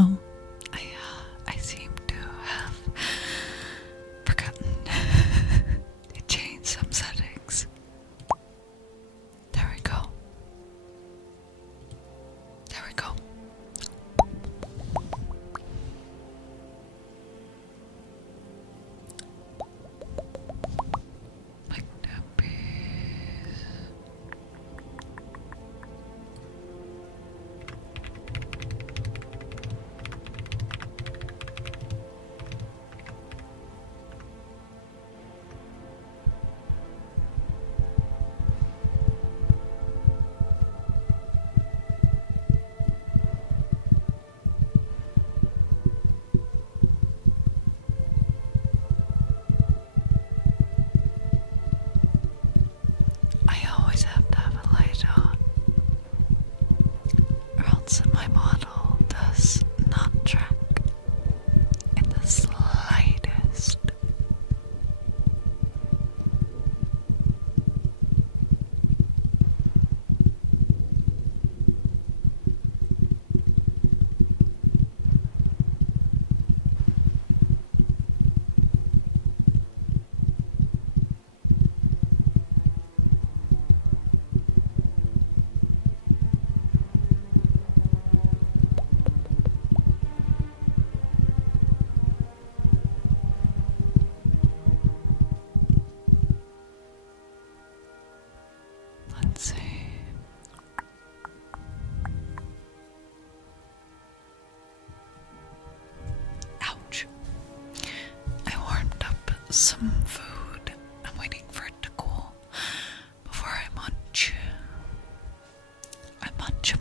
Oh, I seem to have forgotten to change some settings. There we go. There we go. Like nappies. I always have to have a light on, or else my model does not track in the slightest. Let's see. Ouch. I warmed up some food. I'm waiting for it to cool before I munch. I munch.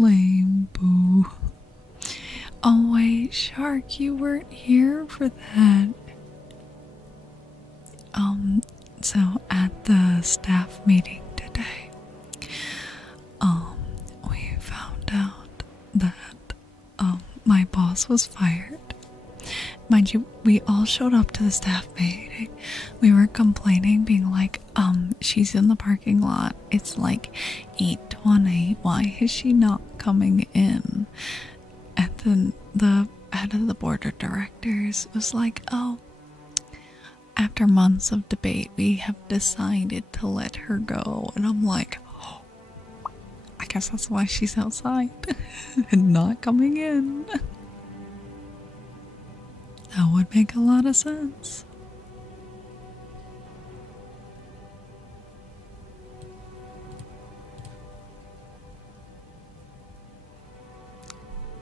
lame, boo. Oh wait, Shark, you weren't here for that. So at the staff meeting today, we found out that, my boss was fired. Mind you, we all showed up to the staff meeting. We were complaining, being like, she's in the parking lot. It's like 8:20. Why is she not coming in? And then the head of the board of directors was like, oh, after months of debate, we have decided to let her go. And I'm like, oh, I guess that's why she's outside and not coming in. That would make a lot of sense.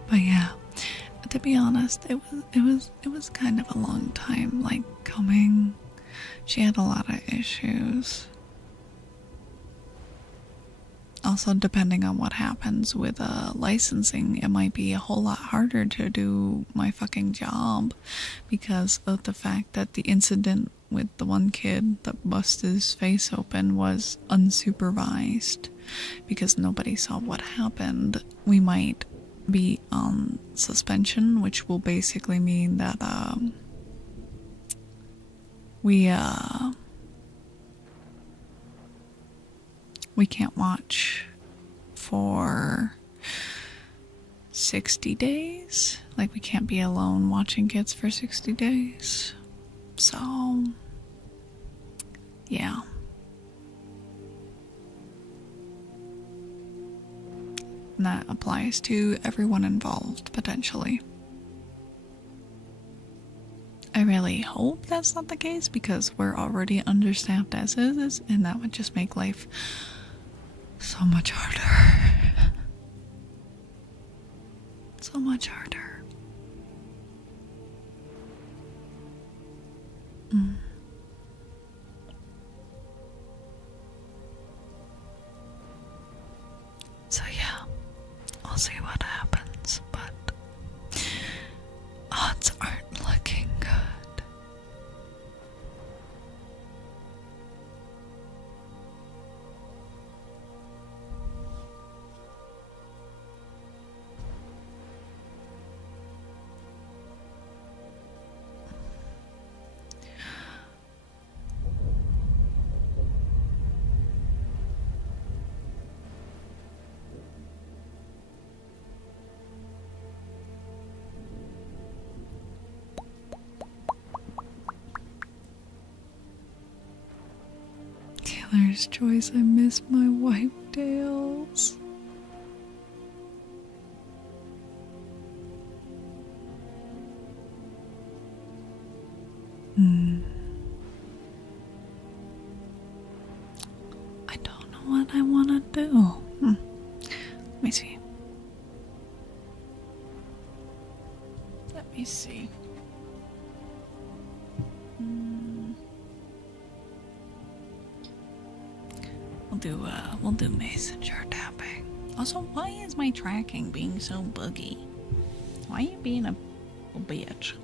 But yeah, to be honest, it was kind of a long time, like, coming. She had a lot of issues. Also, depending on what happens with licensing, it might be a whole lot harder to do my fucking job because of the fact that the incident with the one kid that busted his face open was unsupervised because nobody saw what happened. We might be on suspension, which will basically mean that we can't watch for 60 days. Like, we can't be alone watching kids for 60 days. So, yeah. And that applies to everyone involved, potentially. I really hope that's not the case because we're already understaffed as is, and that would just make life so much harder. So much harder. So yeah, we'll see what happens, but odds aren't looking good. Taylor's choice, I miss my wipe tails. I don't know what I want to do. Let me see. Let me see. We'll do messenger tapping. Also, why is my tracking being so buggy? Why are you being a bitch?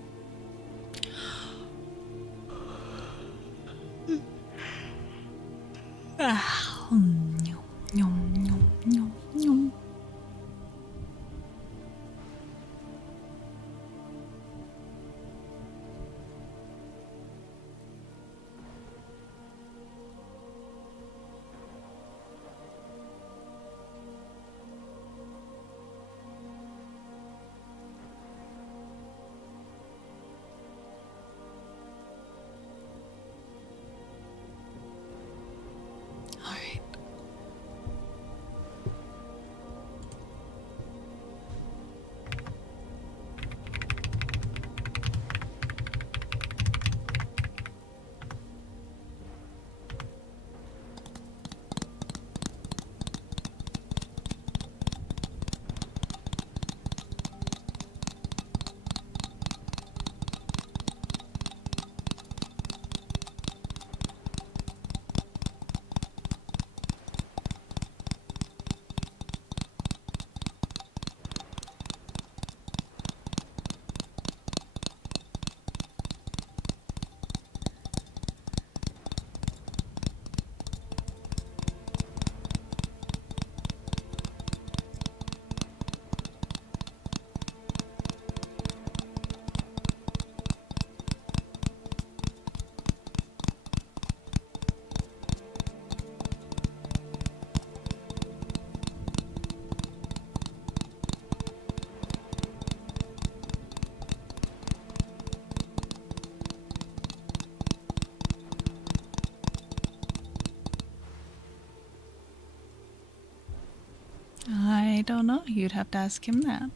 don't know. You'd have to ask him that.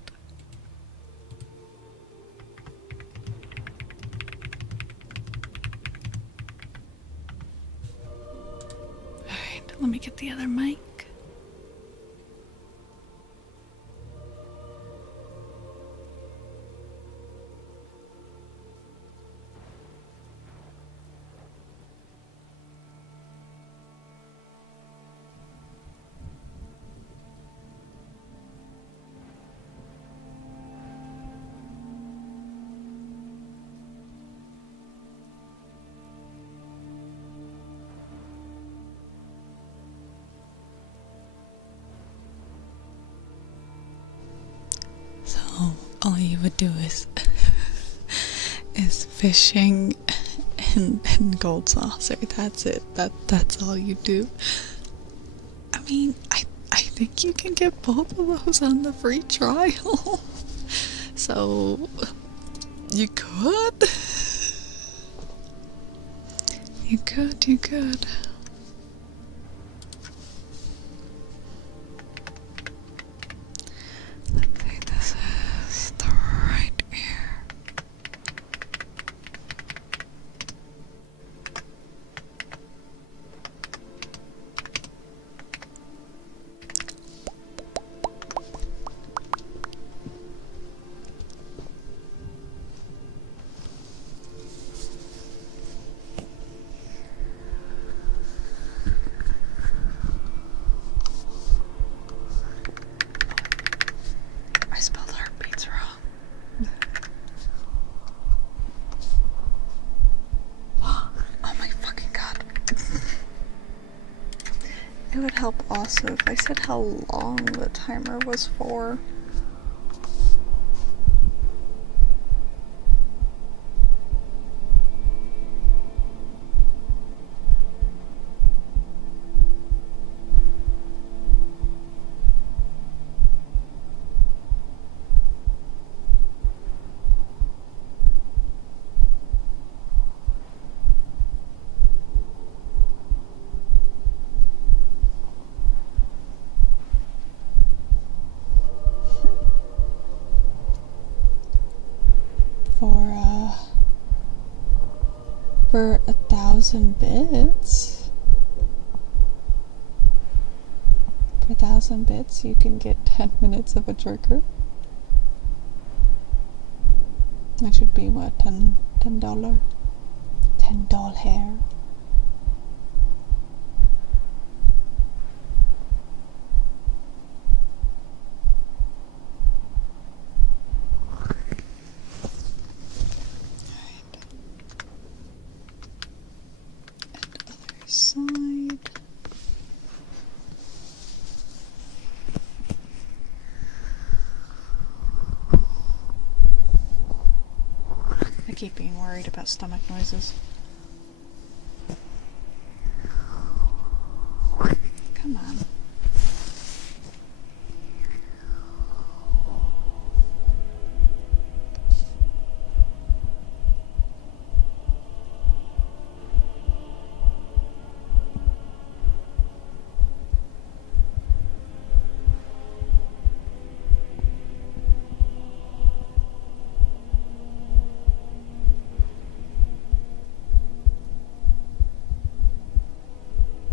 Alright, let me get the other mic. So all you would do is fishing and gold saucer. That's it. That's all you do. I mean, I think you can get both of those on the free trial. So you could. You could. Let's say this is the right ear. I spelled heartbeats wrong. Oh my fucking god. It would help also if I said how long the timer was for. For 1,000 bits. For 1,000 bits, you can get 10 minutes of a trigger. That should be what, $10? $10 hair. Side. I keep being worried about stomach noises. Come on.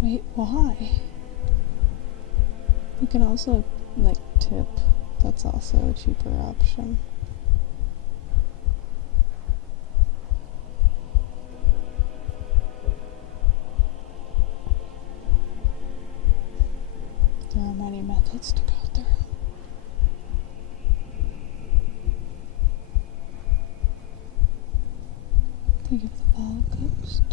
Wait, why? You can also, like, tip. That's also a cheaper option. There are many methods to go through. Think of the ball coast.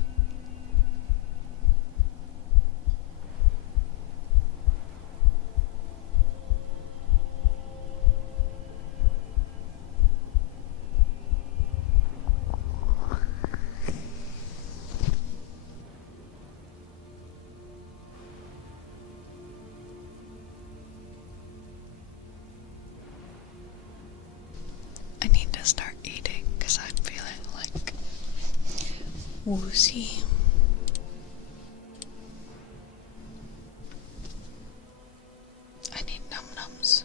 Start eating because I'm feeling like woozy. I need num-nums.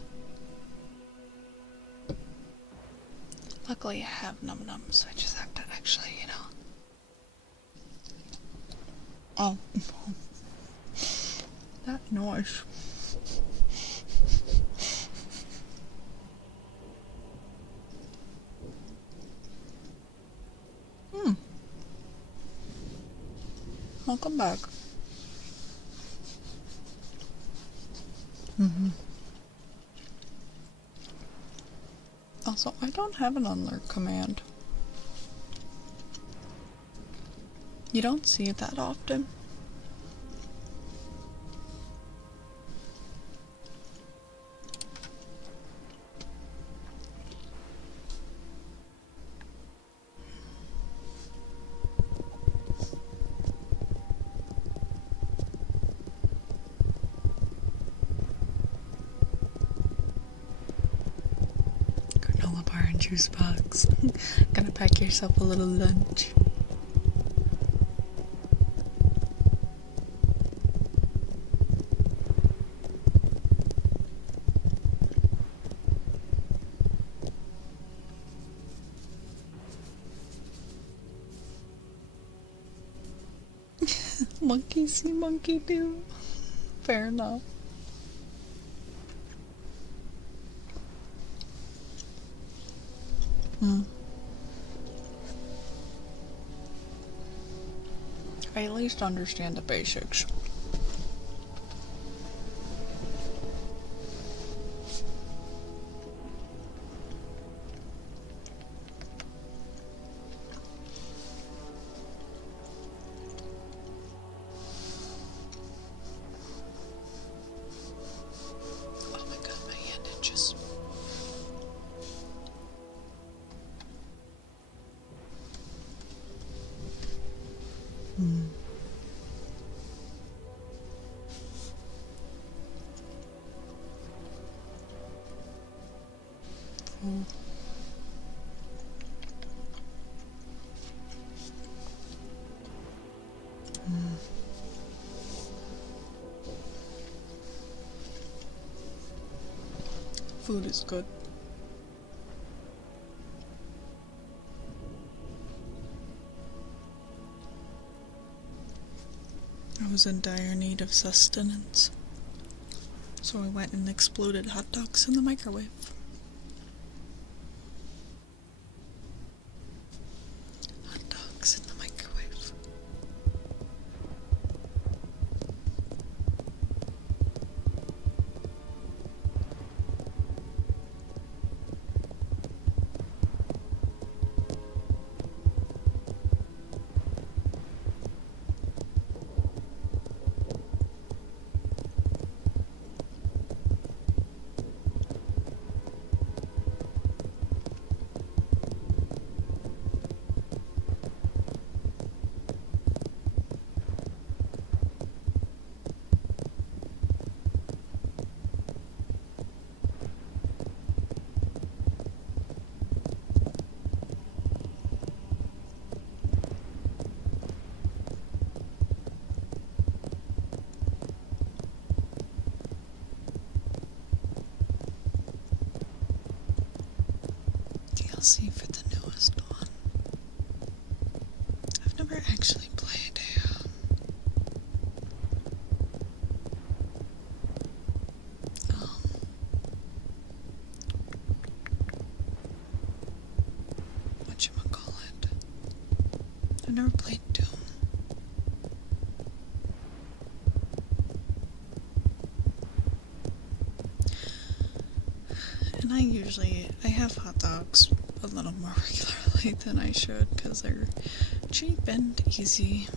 Luckily I have num nums, so I just have to actually, you know. Oh. That noise. Welcome back. Also, I don't have an unlurk command. You don't see it that often. Granola bar and juice box. Gonna pack yourself a little lunch. Monkey see, monkey do. Fair enough. I at least understand the basics. Oh my god, my hand itches. Food is good. I was in dire need of sustenance, so I went and exploded hot dogs in the microwave. Hot dogs in the microwave. DLC for the newest one. I've never actually played whatchamacallit. I've never played Doom. And I have hot dogs a little more regularly than I should because they're cheap and easy.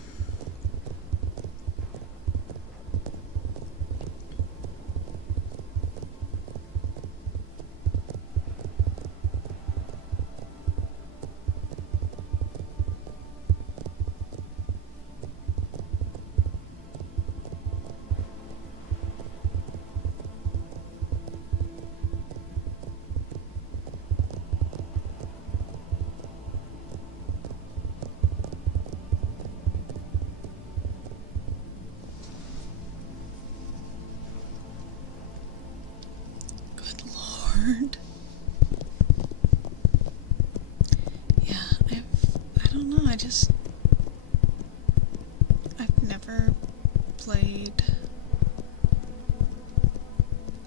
played.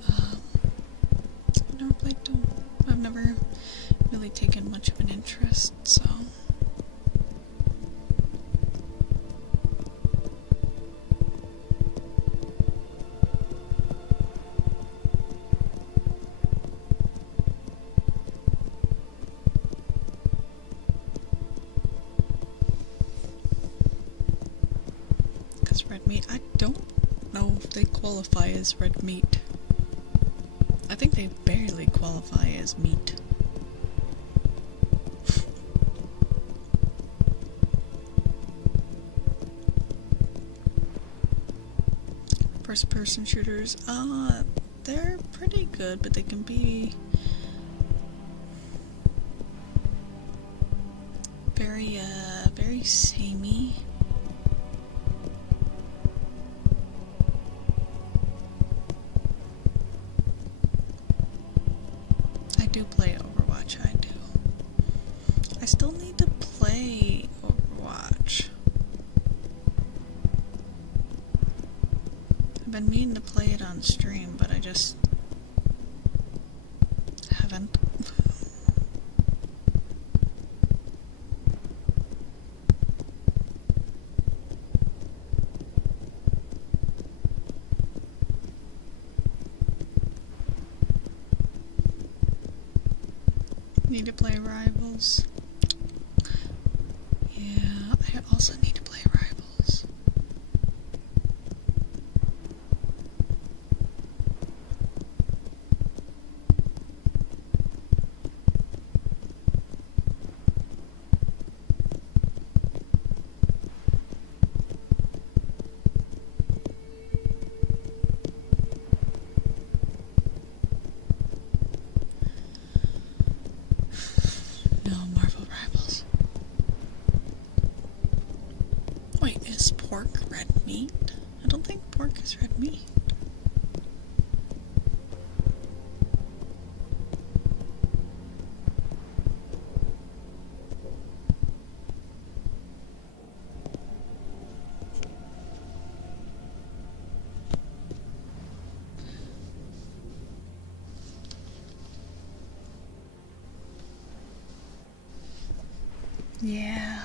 I've never played them. I've never really taken much of an interest, so. Red meat. I don't know if they qualify as red meat. I think they barely qualify as meat. First-person shooters, they're pretty good, but they can be very samey. I do play Overwatch, I do. I still need to play Overwatch. I've been meaning to play it on stream, but I just haven't. Need to play Rivals. Yeah, I also need to play Rivals. Pork red meat? I don't think pork is red meat. Yeah.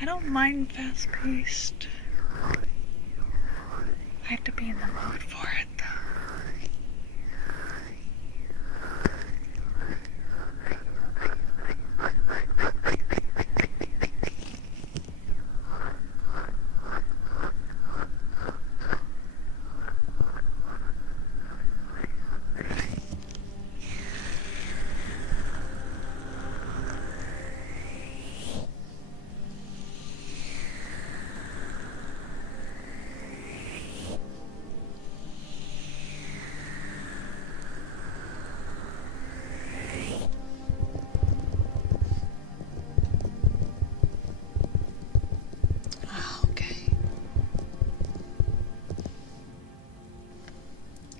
I don't mind fast-paced. I have to be in the mood for it, though.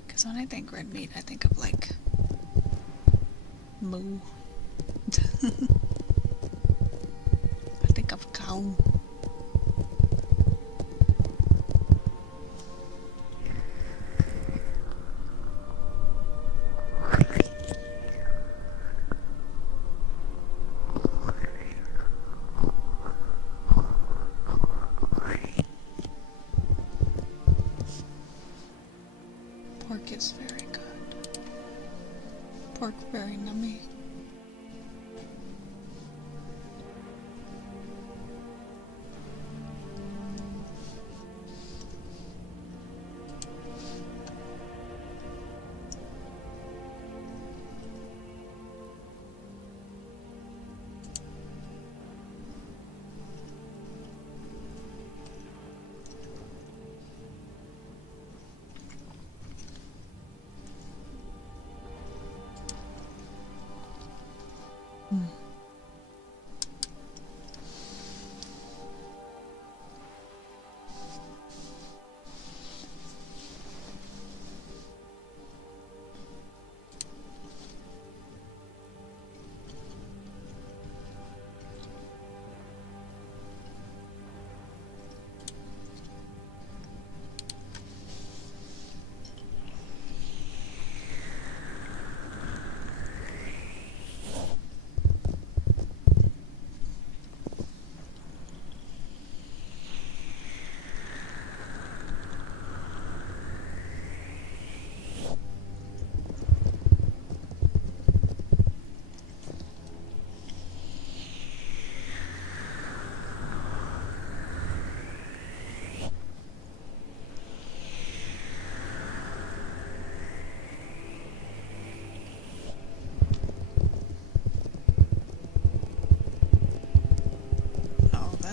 Because when I think red meat, I think of like moo. I think of cow. Pork is very good. Pork very nummy.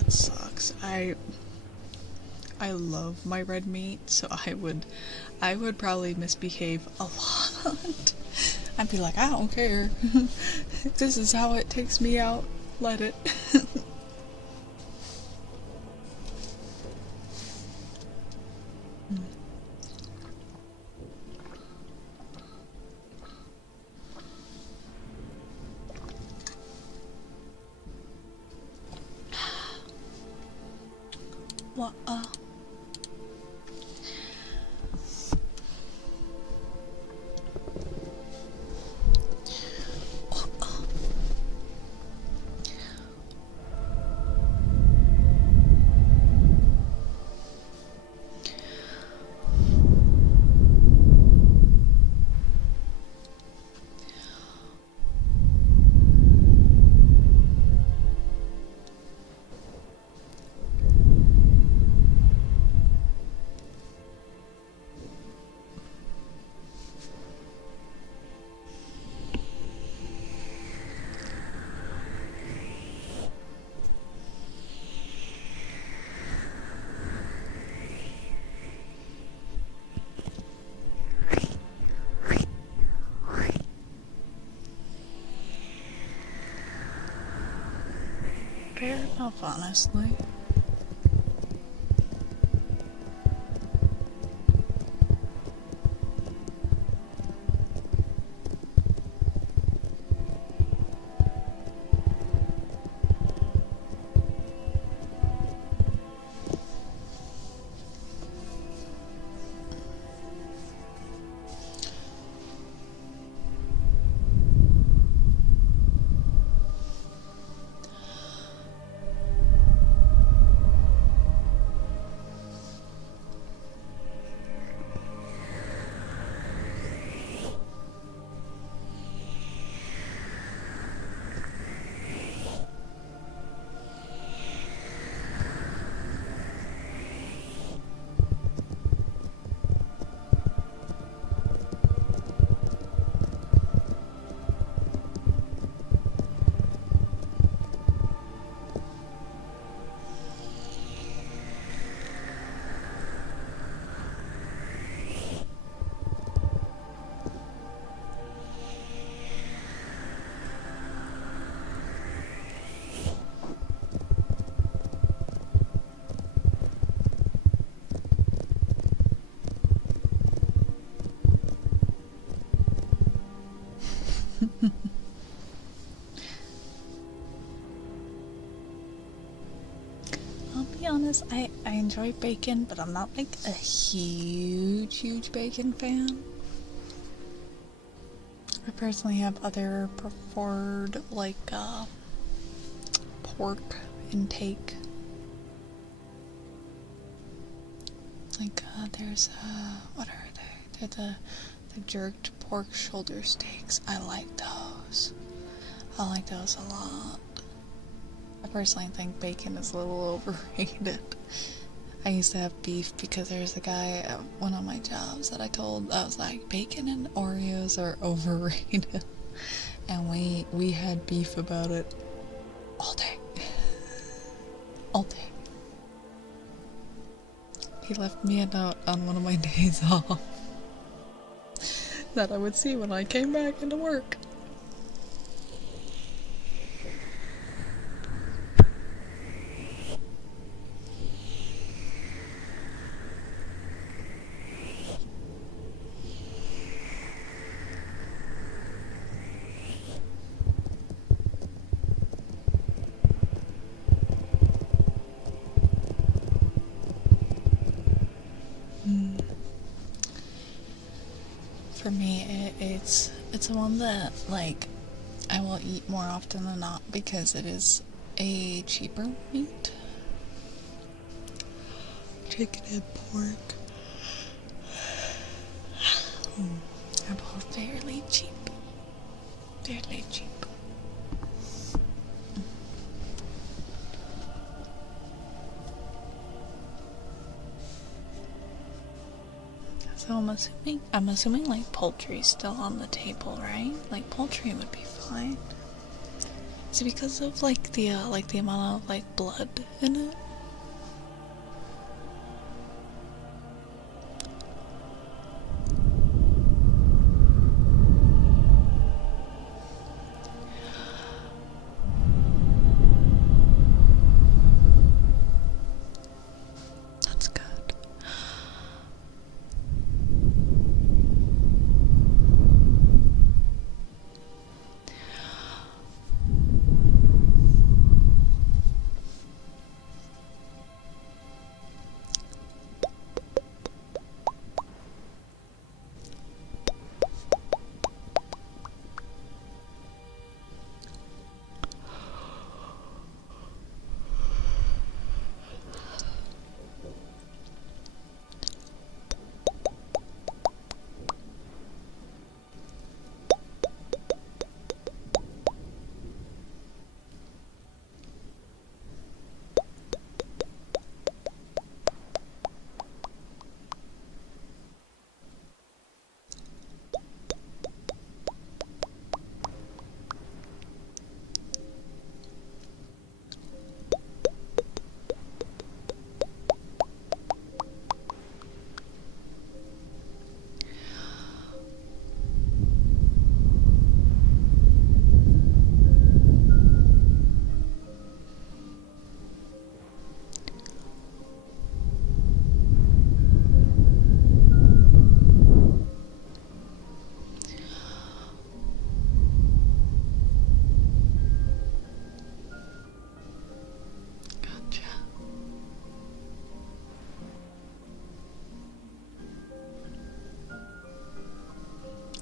that sucks. I love my red meat, so I would probably misbehave a lot. I'd be like, I don't care. If this is how it takes me out, let it. What fair enough, honestly. I'll be honest, I enjoy bacon, but I'm not like a huge bacon fan. I personally have other preferred, like, pork intake. Like, there's, what are they? They're the jerked pork shoulder steaks. I like those. I like those a lot. I personally think bacon is a little overrated. I used to have beef because there's a guy at one of my jobs that I was like, bacon and Oreos are overrated. And we had beef about it all day. All day. He left me a note on one of my days off that I would see when I came back into work. For me, it's one that, like, I will eat more often than not because it is a cheaper meat. Chicken and pork are both fairly cheap. Fairly cheap. So I'm assuming like poultry's still on the table, right? Like poultry would be fine. Is it because of like the amount of like blood in it? That's good.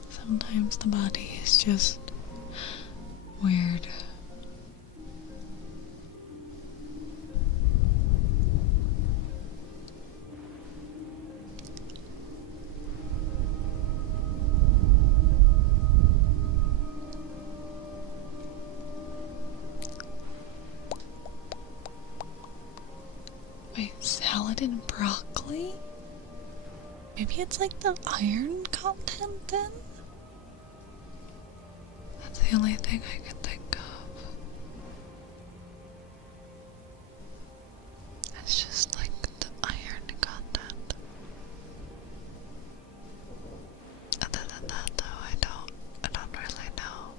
Sometimes the body is just weird. Wait, salad and broccoli? Maybe it's like the iron content then? That's the only thing I can think of. It's just like the iron content. Other than that though, I don't really know.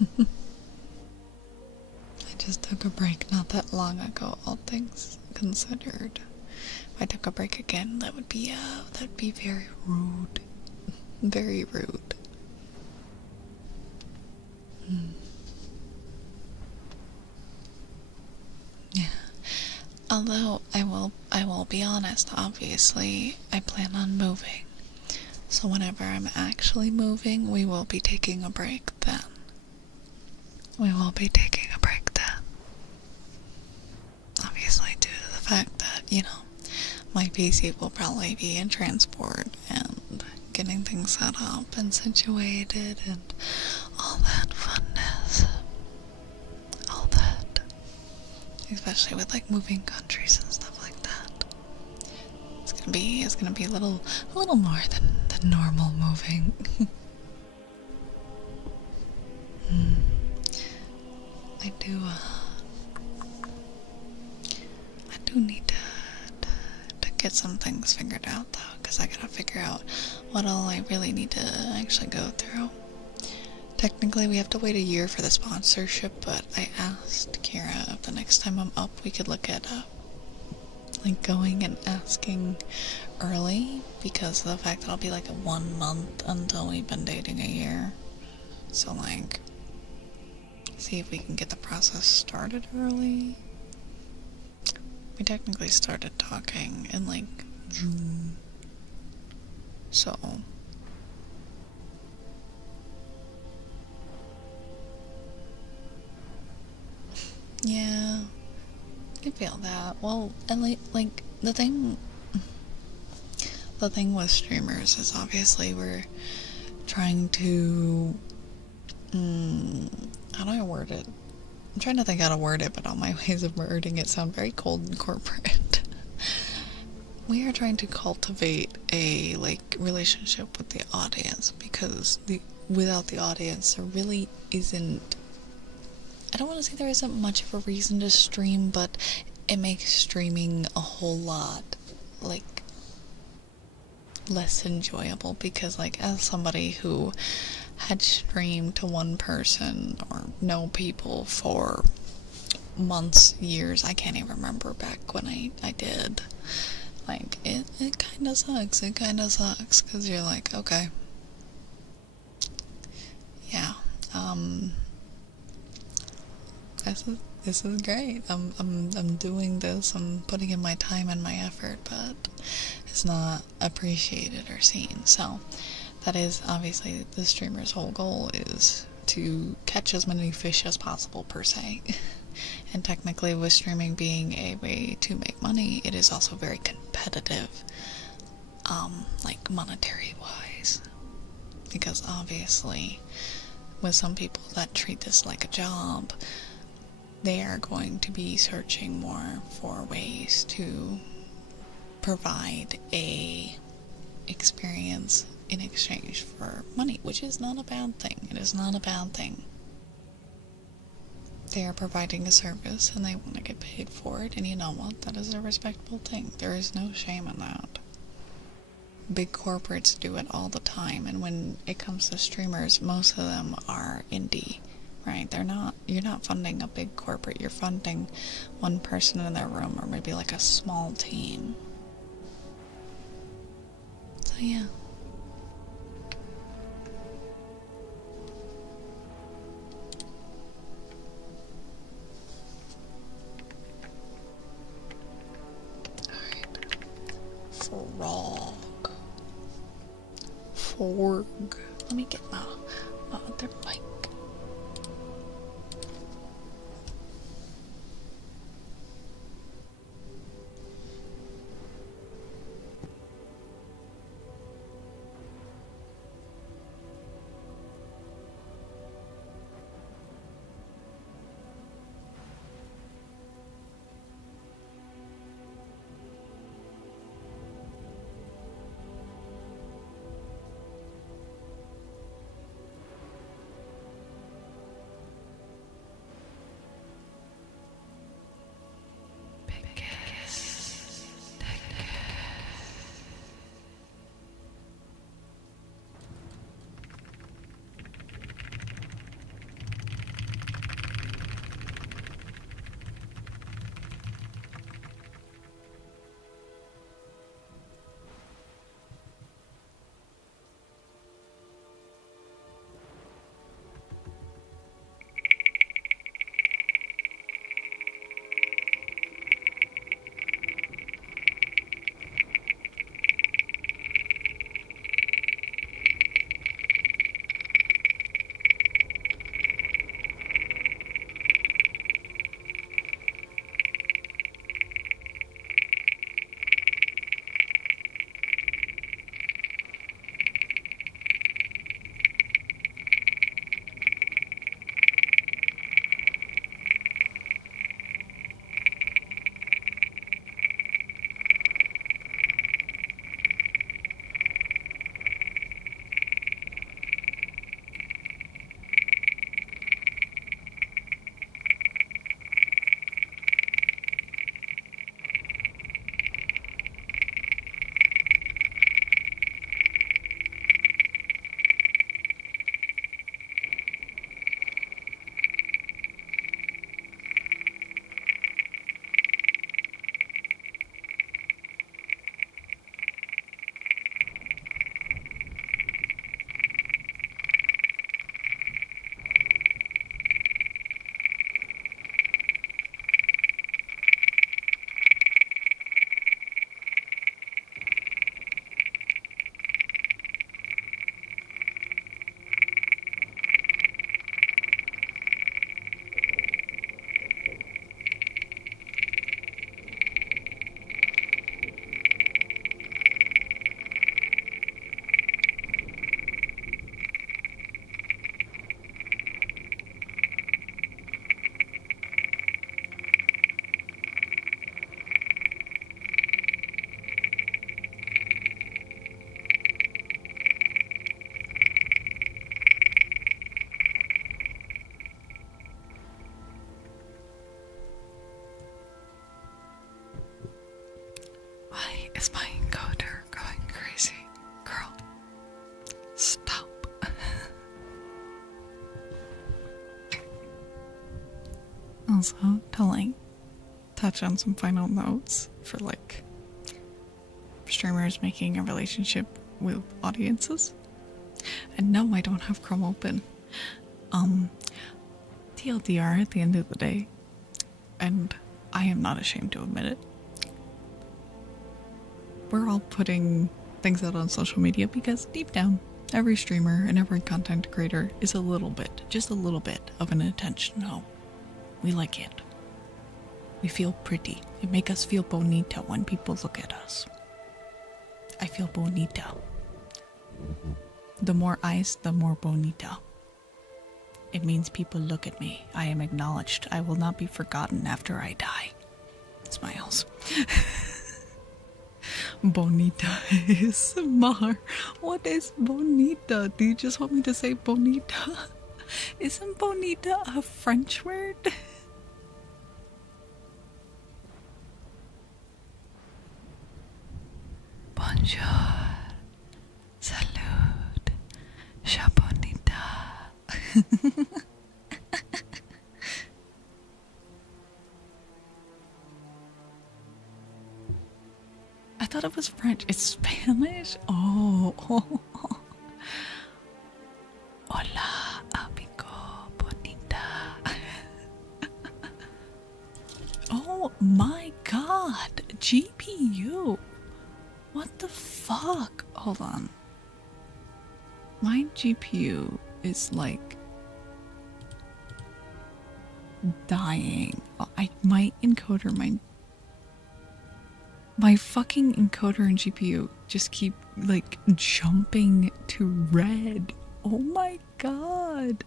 I just took a break not that long ago, all things considered. If I took a break again, that'd be very rude. Very rude. Yeah. Although I will be honest, obviously I plan on moving. So whenever I'm actually moving, we will be taking a break then. We will be taking a break then. Obviously due to the fact that, my PC will probably be in transport and getting things set up and situated and all that funness. All that. Especially with like moving countries and stuff like that. It's gonna be a little more than normal moving. I do need to get some things figured out though, because I gotta figure out what all I really need to actually go through. Technically, we have to wait a year for the sponsorship, but I asked Kira if the next time I'm up, we could look at like going and asking early, because of the fact that I'll be like 1 month until we've been dating a year. So like, see if we can get the process started early. We technically started talking in like June. So yeah, I feel that. Well, and like the thing with streamers is obviously we're trying to how do I word it? I'm trying to think how to word it, but all my ways of wording it sound very cold and corporate. We are trying to cultivate a relationship with the audience, because without the audience there really isn't, I don't want to say there isn't much of a reason to stream, but it makes streaming a whole lot less enjoyable, because as somebody who had streamed to one person or no people for months, years, I can't even remember back when I did, it kind of sucks. It kind of sucks, because you're like, okay, yeah, this is great. I'm doing this. I'm putting in my time and my effort, but it's not appreciated or seen. So that is obviously the streamer's whole goal, is to catch as many fish as possible, per se. And technically, with streaming being a way to make money, it is also very competitive, monetary wise, because obviously with some people that treat this like a job, they are going to be searching more for ways to provide a experience in exchange for money, which is not a bad thing. It is not a bad thing. They are providing a service and they want to get paid for it, and you know what? That is a respectable thing. There is no shame in that. Big corporates do it all the time, and when it comes to streamers, most of them are indie, right? You're not funding a big corporate, you're funding one person in their room, or maybe like a small team. So yeah. Alright. Forg. Let me get my other mic. Is my encoder going crazy? Girl, stop. Also, to like touch on some final notes for like streamers making a relationship with audiences. And no, I don't have Chrome open. TLDR at the end of the day, and I am not ashamed to admit it, we're all putting things out on social media because deep down, every streamer and every content creator is a little bit, just a little bit of an attention hoe. We like it. We feel pretty. It makes us feel bonita when people look at us. I feel bonita. The more eyes, the more bonita. It means people look at me. I am acknowledged. I will not be forgotten after I die. Smiles. Bonita ASMR. What is bonita? Do you just want me to say bonita? Isn't bonita a French word? Bonjour. Salud. Ja bonita. I thought it was French. It's Spanish? Oh. Hola, amigo bonita. Oh my god. GPU. What the fuck? Hold on. My GPU is like dying. My encoder, my fucking encoder and GPU just keep like jumping to red. Oh my god.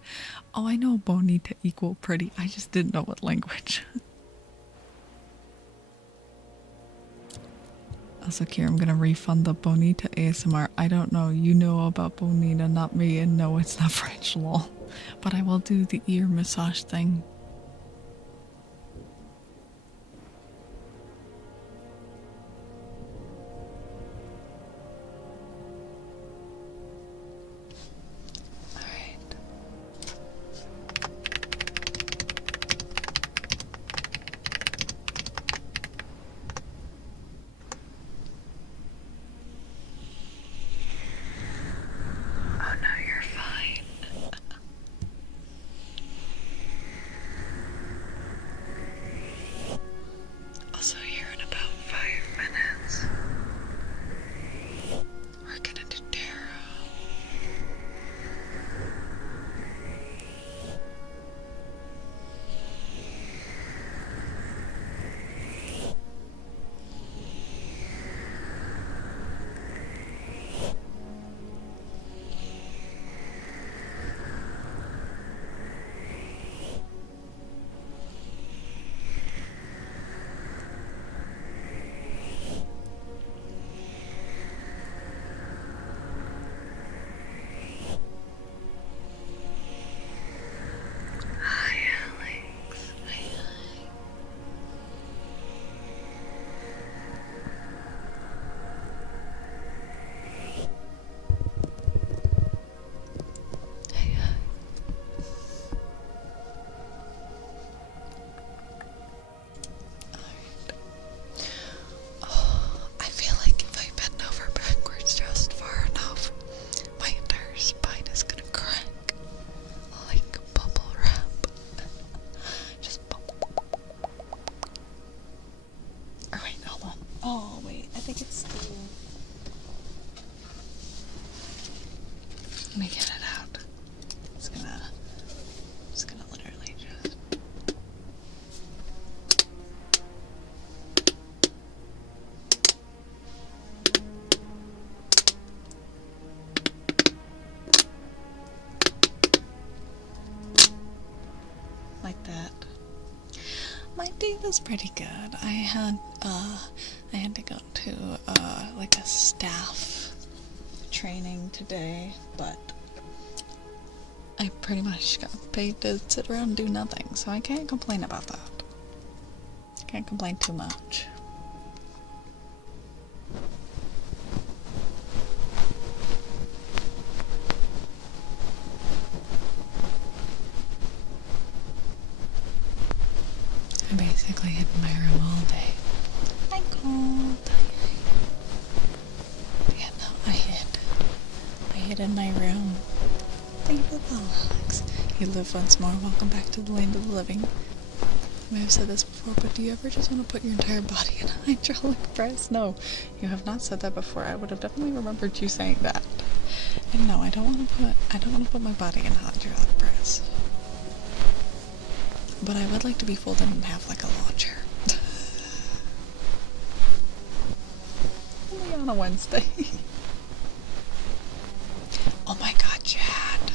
Oh, I know bonita equal pretty. I just didn't know what language. Also, Kira, I'm gonna refund the bonita ASMR. I don't know. You know about bonita, not me, and no, it's not French, lol. But I will do the ear massage thing. Oh no, you're fine. Also, here in about 5 minutes, we're gonna do tarot. Hi, Alex. Hi. Oh, I feel like if I bend over backwards just far enough, my entire spine is gonna crack like bubble wrap. Just bubble. Or wait, hold on. Oh wait, I think it's still. Let me get it out. It's gonna literally just. Like that. My day was pretty good. I had to go to like a staff training today, but I pretty much got paid to sit around and do nothing, so I can't complain about that. Can't complain too much. in my room. Thank you for the follow, Alex. You live once more. Welcome back to the land of the living. I may have said this before, but do you ever just want to put your entire body in a hydraulic press? No, you have not said that before. I would have definitely remembered you saying that. And no, I don't want to put my body in a hydraulic press. But I would like to be folded in half like a launcher. Only on a Wednesday. Oh my god, Chad.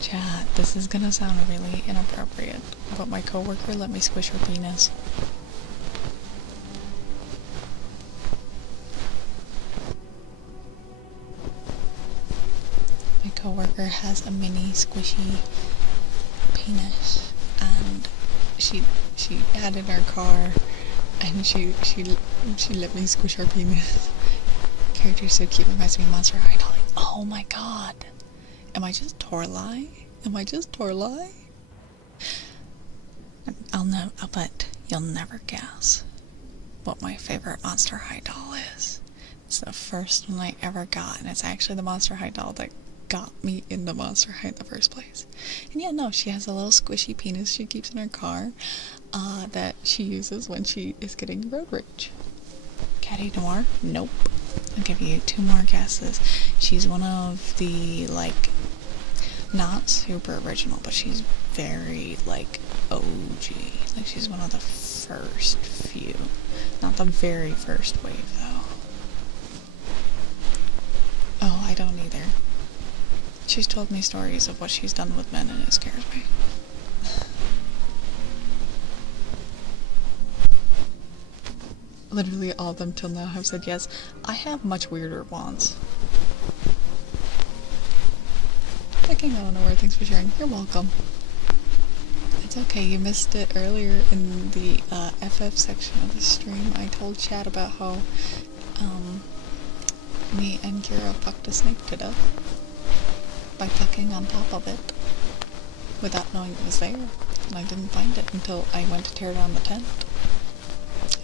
Chad, this is gonna sound really inappropriate, but my coworker let me squish her penis. My coworker has a mini squishy penis, and she had it in her car, and she let me squish her penis. Character's so cute, reminds me of Monster High Dolly. Oh my god. Am I just Torlai? Am I just Torlai? I'll know, but you'll never guess what my favorite Monster High doll is. It's the first one I ever got, and it's actually the Monster High doll that got me into Monster High in the first place. And yeah, no, she has a little squishy penis she keeps in her car that she uses when she is getting road rage. Caddy Noir? Nope. I'll give you 2 more guesses. She's one of the, like, not super original, but she's very, like, OG. Like, she's one of the first few. Not the very first wave, though. Oh, I don't either. She's told me stories of what she's done with men, and it scares me. Literally all of them till now have said yes. I have much weirder wants. Checking out nowhere, thanks for sharing. You're welcome. It's okay, you missed it earlier in the FF section of the stream. I told Chad about how me and Kira fucked a snake to death by tucking on top of it without knowing it was there. And I didn't find it until I went to tear down the tent.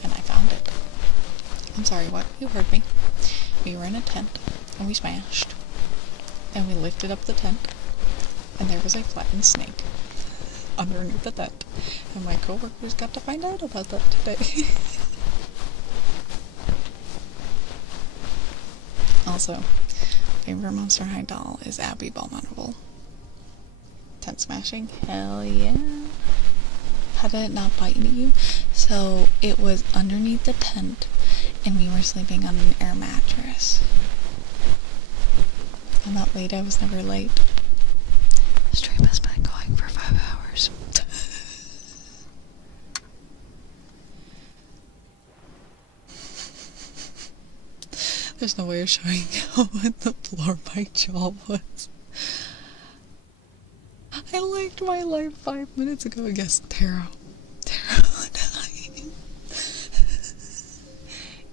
And I found it. I'm sorry, what? You heard me. We were in a tent, and we smashed. And we lifted up the tent, and there was a flattened snake underneath the tent. And my coworkers got to find out about that today. Also, favorite Monster High doll is Abby Abominable. Tent smashing? Hell yeah. How did it not bite into you? So, it was underneath the tent, and we were sleeping on an air mattress. I'm not late, I was never late. The stream has been going for 5 hours. There's no way of showing how on the floor my jaw was. I liked my life 5 minutes ago. Yes, Tarot. Tarot dying.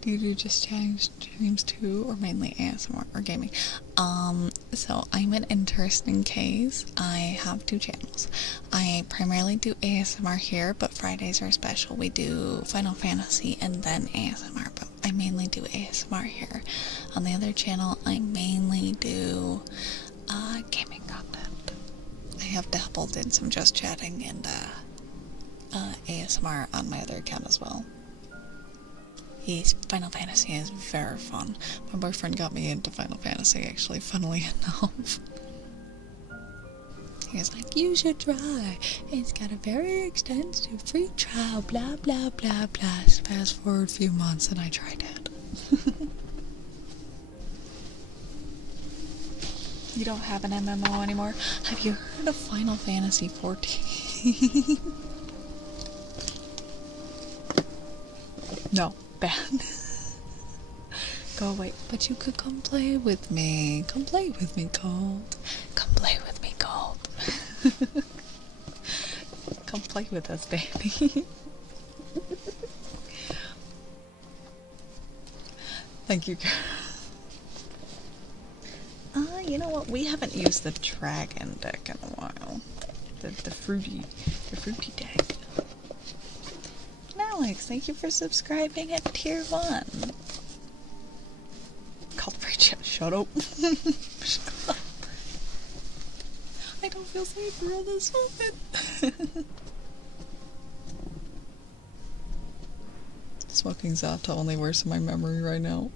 Do you just change streams too, or mainly ASMR or gaming? So I'm an interesting case. I have 2 channels. I primarily do ASMR here, but Fridays are special. We do Final Fantasy and then ASMR, but I mainly do ASMR here. On the other channel, I mainly do gaming content. I have dabbled in some just chatting and ASMR on my other account as well. Yes, Final Fantasy is very fun. My boyfriend got me into Final Fantasy, actually, funnily enough. He was like, you should try. It's got a very extensive free trial, blah, blah, blah, blah. So fast forward a few months and I tried it. You don't have an MMO anymore? Have you heard of Final Fantasy 14? No. Bad. Go away. But you could come play with me. Come play with me, Cold. Come play with me, Cold. Come play with us, baby. Thank you, girl. You know what? We haven't used the dragon deck in a while. The fruity deck. Alex, thank you for subscribing at tier 1. Culprit, shut up. Shut up. I don't feel safe around this woman. Smoking Zata only worse in my memory right now.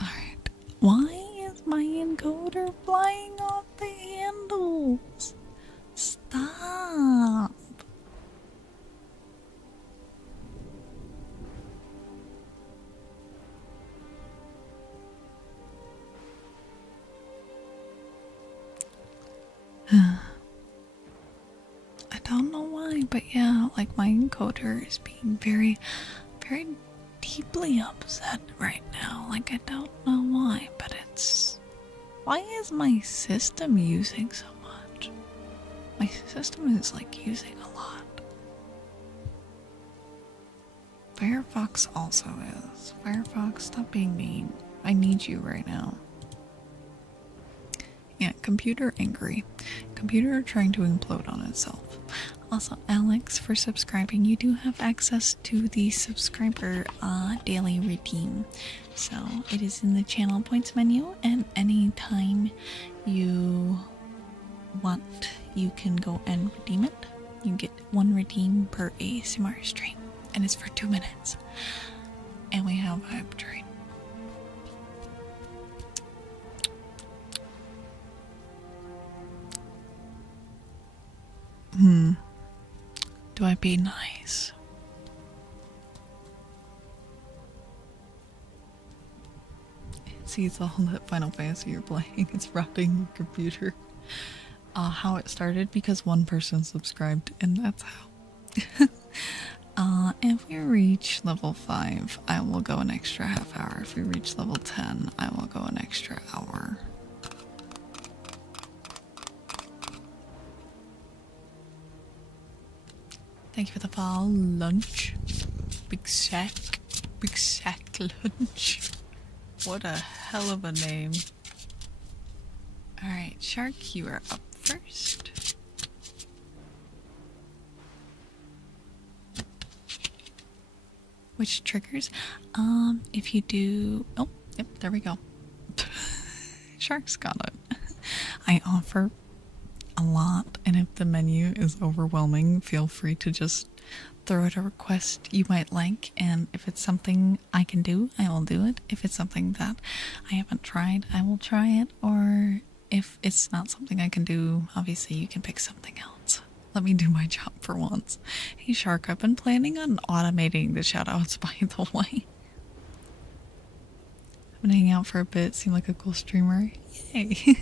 Alright. Why is my encoder flying off the handles? Stop. I don't know why, but yeah, like my encoder is being very, very deeply upset right now. Like I don't know why, but it's... Why is my system using so much? My system is like using a lot. Firefox also is. Firefox, stop being mean. I need you right now. Yeah, computer angry. Computer trying to implode on itself. Also, Alex, for subscribing, you do have access to the subscriber daily redeem. So it is in the channel points menu, and anytime you want, you can go and redeem it. You get 1 redeem per ASMR stream, and it's for 2 minutes. And we have Vibe Train. Do I be nice? See, it's all that Final Fantasy you're playing. It's rotting your computer. How it started, because one person subscribed, and that's how. If we reach level 5, I will go an extra half hour. If we reach level 10, I will go an extra hour. Thank you for the fall lunch. Big sack lunch. What a hell of a name. Alright, Shark, you are up first. Which triggers? If you do... Oh, yep, there we go. Shark's got it. I offer a lot, and if the menu is overwhelming, feel free to just throw out a request you might like, and if it's something I can do, I will do it. If it's something that I haven't tried, I will try it, or if it's not something I can do, obviously you can pick something else. Let me do my job for once. Hey Shark, I've been planning on automating the shoutouts, by the way. I've been hanging out for a bit, seem like a cool streamer. Yay!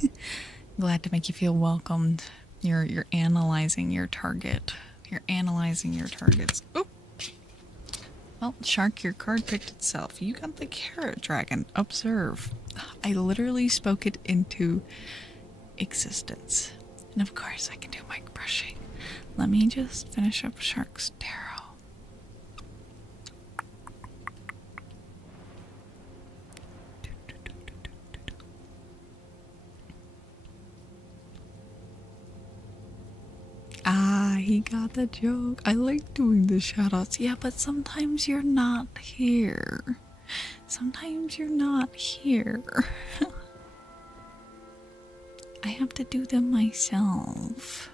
Glad to make you feel welcomed. You're analyzing your target. You're analyzing your targets. Oh! Well, Shark, your card picked itself. You got the Carrot Dragon. Observe. I literally spoke it into existence. And of course, I can do mic brushing. Let me just finish up Shark's tarot. Ah, he got the joke. I like doing the shoutouts. Yeah, but sometimes you're not here. Sometimes you're not here. I have to do them myself.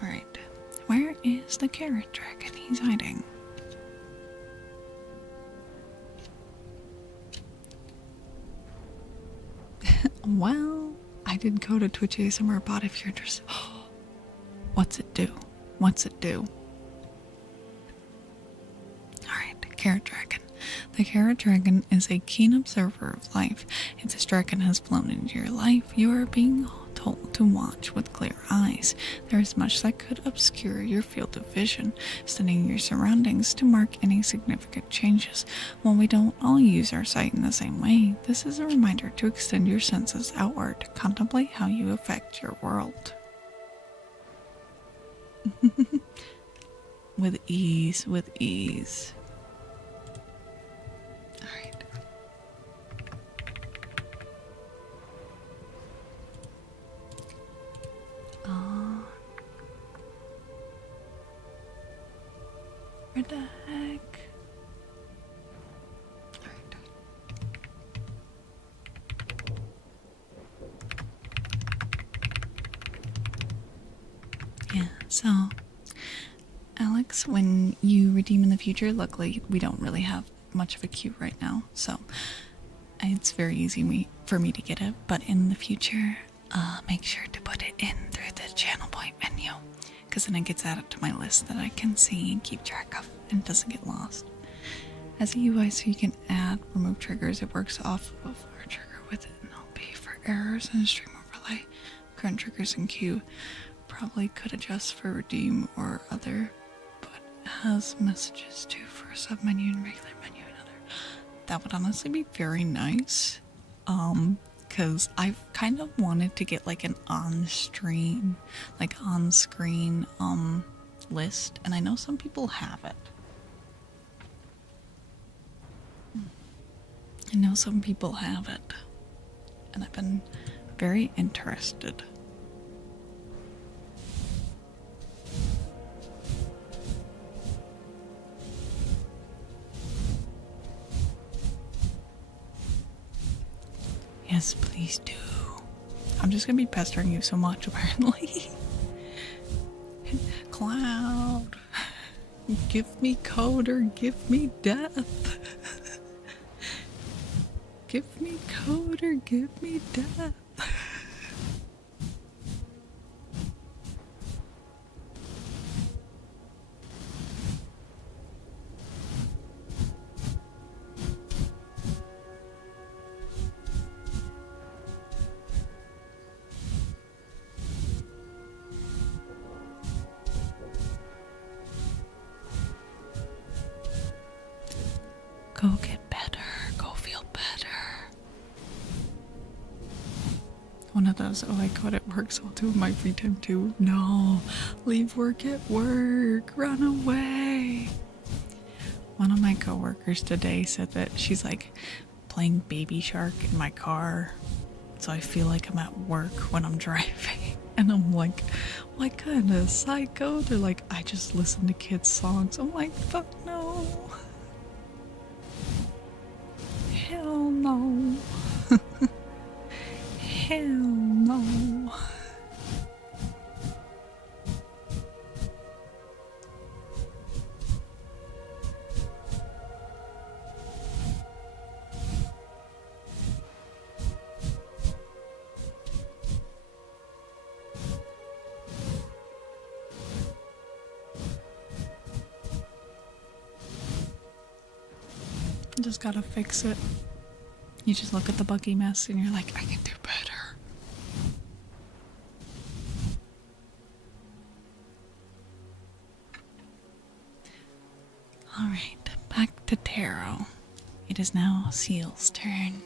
Alright. Where is the Carrot Dragon? He's hiding. Well, I did go to Twitch ASMR bot if you're interested. What's it do? What's it do? Alright, Carrot Dragon. The Carrot Dragon is a keen observer of life. If this dragon has flown into your life, you are being told to watch with clear eyes. There is much that could obscure your field of vision, studying your surroundings to mark any significant changes. While we don't all use our sight in the same way, this is a reminder to extend your senses outward, contemplate how you affect your world. With ease, with ease. Alright. Where the heck? Alright. Yeah, so Alex, when you redeem in the future, luckily we don't really have much of a queue right now, so it's very easy for me to get it, but in the future, make sure to put it in through the channel point menu, because then it gets added to my list that I can see and keep track of, and it doesn't get lost. As a UI, so you can add, remove triggers, it works off of our trigger with it, and LP for errors and stream overlay. Current triggers and queue probably could adjust for redeem or other, but has messages too for a submenu and regular menu and other. That would honestly be very nice, because I've kind of wanted to get like an on-screen list, and I know some people have it. And I've been very interested. Yes, please do. I'm just gonna be pestering you so much, apparently. Cloud, give me code or give me death. Give me code or give me death. Go get better. Go feel better. One of those, oh, I got it work, so I'll do my free time too. No, leave work at work. Run away. One of my coworkers today said that she's like playing Baby Shark in my car, so I feel like I'm at work when I'm driving. And I'm like, what kind of psycho? They're like, I just listen to kids' songs. I'm like, fuck no. Hell no. Hell no. Just gotta fix it. You just look at the buggy mess and you're like, I can do better. Alright, back to tarot. It is now Seal's turn.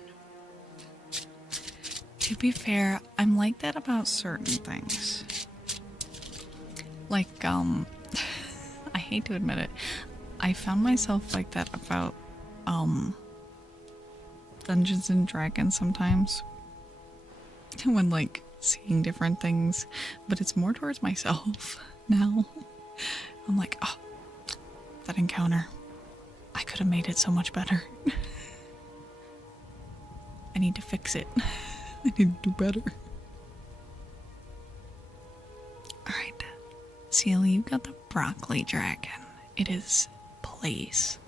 To be fair, I'm like that about certain things. Like, I hate to admit it, I found myself like that about, Dungeons and Dragons sometimes. When, like, seeing different things, but it's more towards myself now. I'm like, oh, that encounter, I could have made it so much better. I need to fix it. I need to do better. Alright, Seal, you got the Broccoli Dragon. It is place.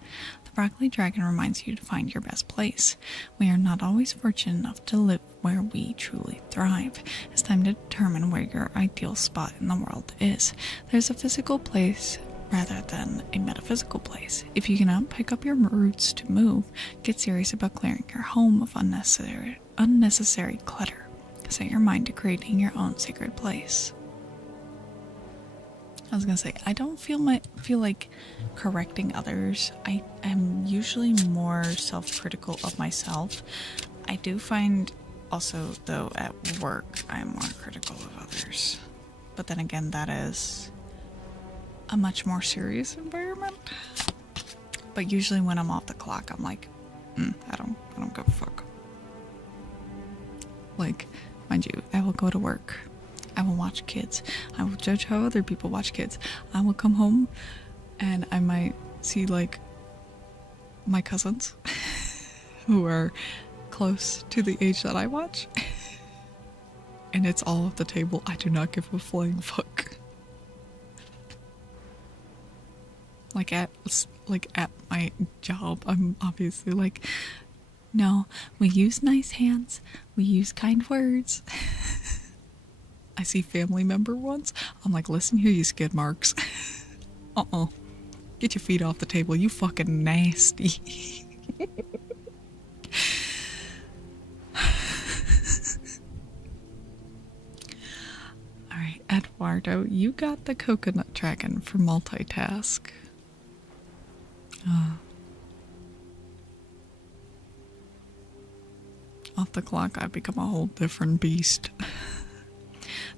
The Broccoli Dragon reminds you to find your best place. We are not always fortunate enough to live where we truly thrive. It's time to determine where your ideal spot in the world is. There's a physical place rather than a metaphysical place. If you cannot pick up your roots to move, get serious about clearing your home of unnecessary clutter. Set your mind to creating your own sacred place. I was gonna say, I don't feel like correcting others. I am usually more self-critical of myself. I do find also, though, at work, I'm more critical of others. But then again, that is a much more serious environment. But usually when I'm off the clock, I'm like, I don't give a fuck. Like, mind you, I will go to work. I will watch kids. I will judge how other people watch kids. I will come home and I might see like my cousins who are close to the age that I watch, and it's all at the table. I do not give a flying fuck. Like at my job, I'm obviously like, no, we use nice hands, we use kind words. I see family member ones, I'm like, listen here, you skid marks. Get your feet off the table, you fucking nasty. Alright, Eduardo, you got the coconut dragon for multitask. Off the clock, I've become a whole different beast.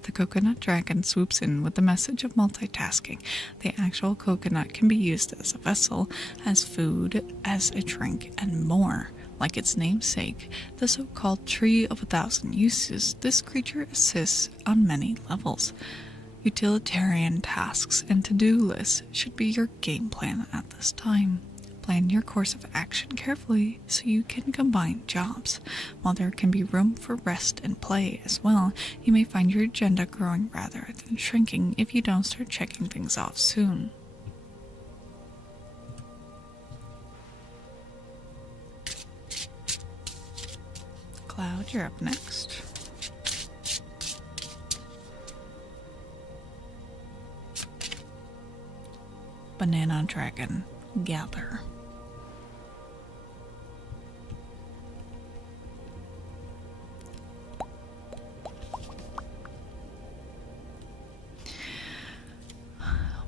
The coconut dragon swoops in with the message of multitasking. The actual coconut can be used as a vessel, as food, as a drink, and more. Like its namesake, the so-called Tree of 1,000 Uses, this creature assists on many levels. Utilitarian tasks and to-do lists should be your game plan at this time. Plan your course of action carefully so you can combine jobs. While there can be room for rest and play as well, you may find your agenda growing rather than shrinking if you don't start checking things off soon. Cloud, you're up next. Banana Dragon, gather.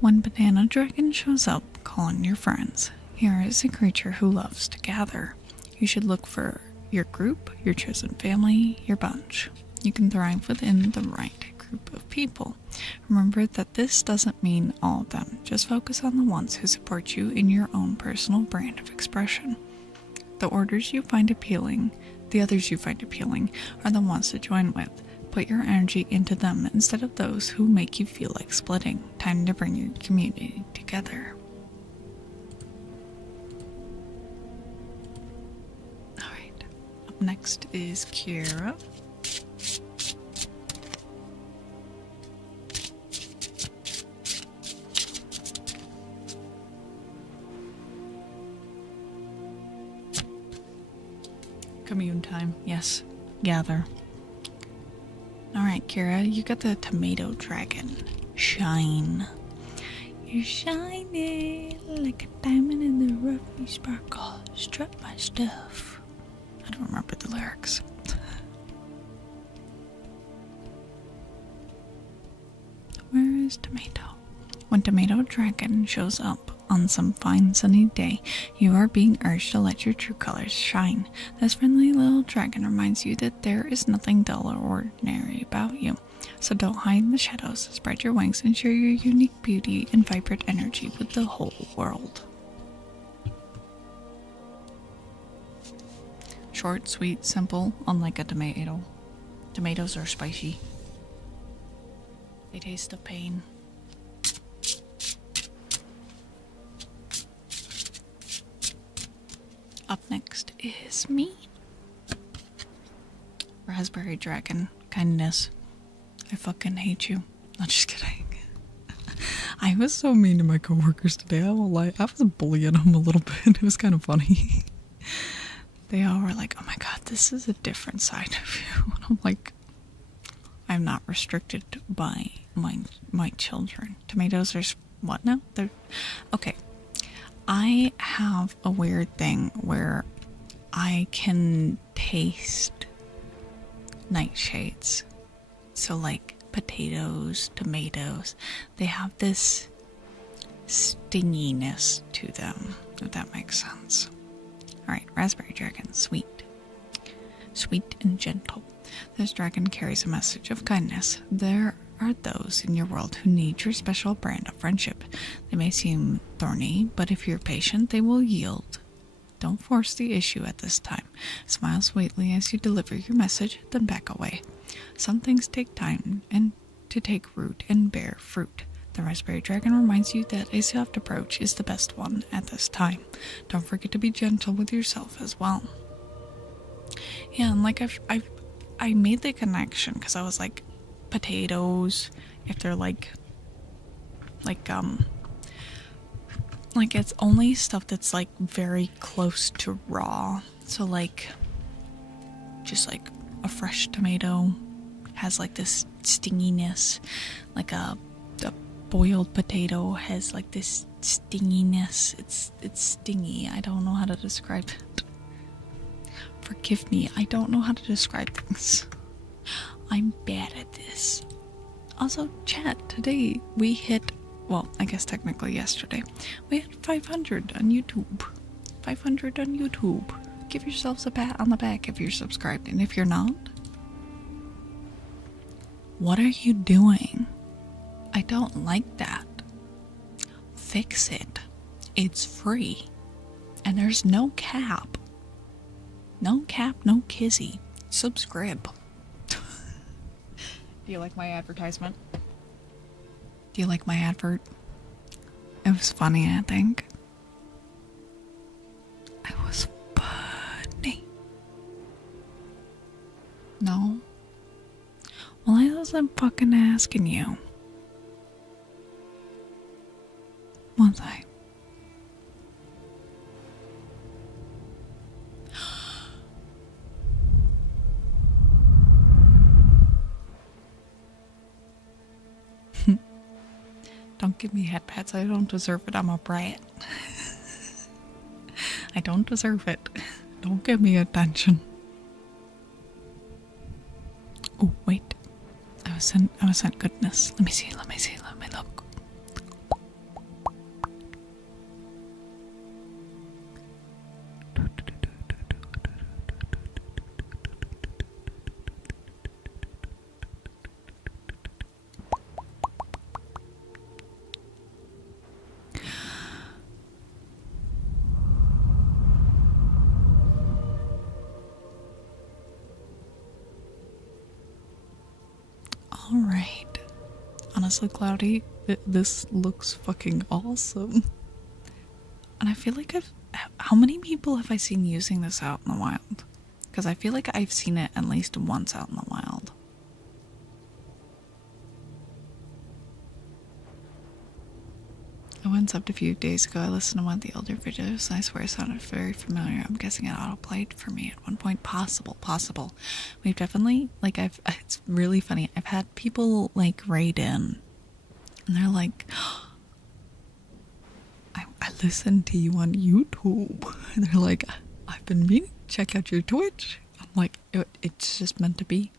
When Banana Dragon shows up, call on your friends. Here is a creature who loves to gather. You should look for your group, your chosen family, your bunch. You can thrive within the right group of people. Remember that this doesn't mean all of them. Just focus on the ones who support you in your own personal brand of expression. The others you find appealing are the ones to join with. Put your energy into them instead of those who make you feel like splitting. Time to bring your community together. Alright, up next is Kira. Commune time, yes. Gather. Alright, Kira, you got the tomato dragon. Shine. You're shining like a diamond in the rough, you sparkle. Strut my stuff. I don't remember the lyrics. Where is Tomato? When Tomato Dragon shows up on some fine sunny day, you are being urged to let your true colors shine. This friendly little dragon reminds you that there is nothing dull or ordinary about you. So don't hide in the shadows, spread your wings, and share your unique beauty and vibrant energy with the whole world. Short, sweet, simple, unlike a tomato. Tomatoes are spicy. They taste of pain. Up next is me. Raspberry Dragon, kindness. I fucking hate you. Not just kidding. I was so mean to my coworkers today. I won't lie. I was bullying them a little bit. It was kind of funny. They all were like, "Oh my god, this is a different side of you." And I'm like, I'm not restricted by my children. Tomatoes are what now? They're okay. I have a weird thing where I can taste nightshades. So like potatoes, tomatoes, they have this stinginess to them, if that makes sense. Alright, Raspberry Dragon, sweet. Sweet and gentle. This dragon carries a message of kindness. There are those in your world who need your special brand of friendship. They may seem thorny, but if you're patient, they will yield. Don't force the issue at this time. Smile sweetly as you deliver your message, then back away. Some things take time and to take root and bear fruit. The Raspberry Dragon reminds you that a soft approach is the best one at this time. Don't forget to be gentle with yourself as well. Yeah, and like I made the connection because I was like, potatoes, if they're like it's only stuff that's like very close to raw. So like just like a fresh tomato has like this stinginess, like a boiled potato has like this stinginess. It's stingy. I don't know how to describe it. Forgive me, I don't know how to describe things. I'm bad at this. Also, chat, today we hit, well, I guess technically yesterday, we had 500 on YouTube. 500 on YouTube. Give yourselves a pat on the back if you're subscribed, and if you're not, what are you doing? I don't like that. Fix it. It's free. And there's no cap. No cap, no kizzy. Subscribe. Do you like my advertisement? Do you like my advert? It was funny, I think. I was funny. No? Well, I wasn't fucking asking you. Was I? Don't give me head pats. I don't deserve it. I'm a brat. I don't deserve it. Don't give me attention. Oh, wait. I was sent goodness. Let me see, let me look. Alright. Honestly, Cloudy, this looks fucking awesome. And I feel like how many people have I seen using this out in the wild? Because I feel like I've seen it at least once out in the wild. I went subbed a few days ago. I listened to one of the older videos and I swear it sounded very familiar. I'm guessing it autoplayed for me at one point. Possible. We've definitely, like, it's really funny. I've had people, like, write in and they're like, I listened to you on YouTube. And they're like, I've been meaning to check out your Twitch. I'm like, it's just meant to be.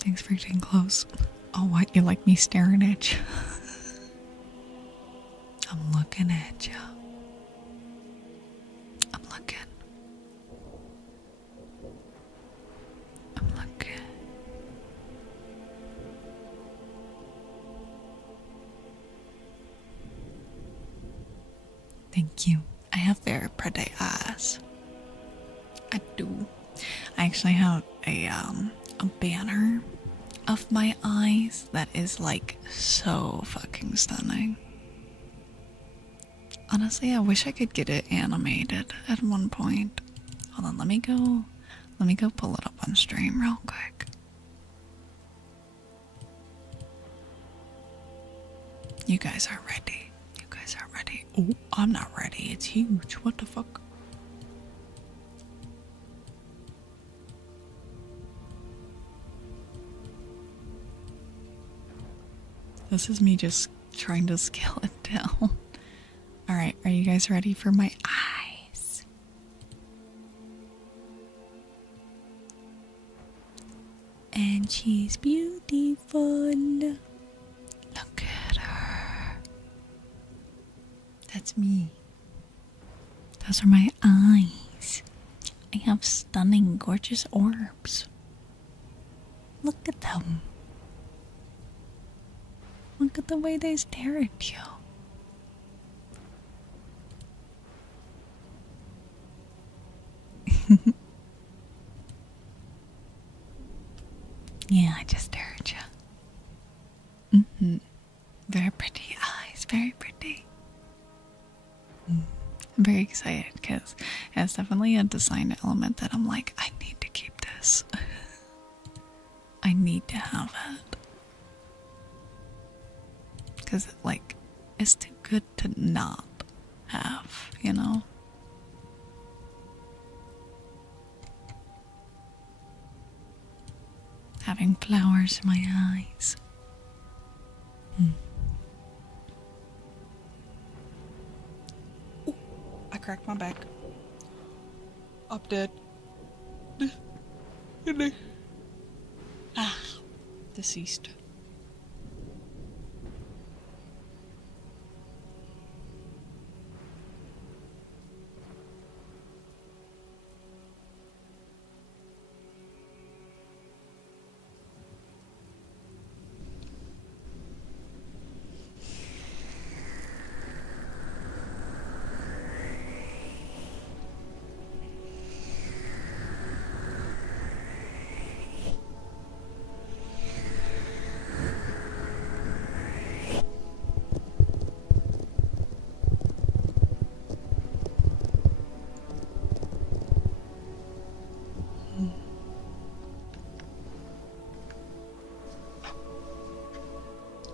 Thanks for getting close. Oh, what? You like me staring at you? I'm looking at you. I'm looking. Thank you. I have very pretty eyes. I do. I actually have a banner of my eyes that is like so fucking stunning. Honestly, I wish I could get it animated at one point. Hold on, let me go pull it up on stream real quick. You guys are ready. Oh, I'm not ready. It's huge. What the fuck? This is me just trying to scale it down. Alright, are you guys ready for my eyes? And she's beautiful. Look at her. That's me. Those are my eyes. I have stunning, gorgeous orbs. Look at them. Look at the way they stare at you. Yeah, I just stare at you. Very pretty eyes, very pretty. I'm very excited because it's definitely a design element that I'm like, I need to keep this. I need to have it. Because, like, it's too good to not have, you know? Having flowers in my eyes. Ooh, I cracked my back. I'm dead. Ah, deceased.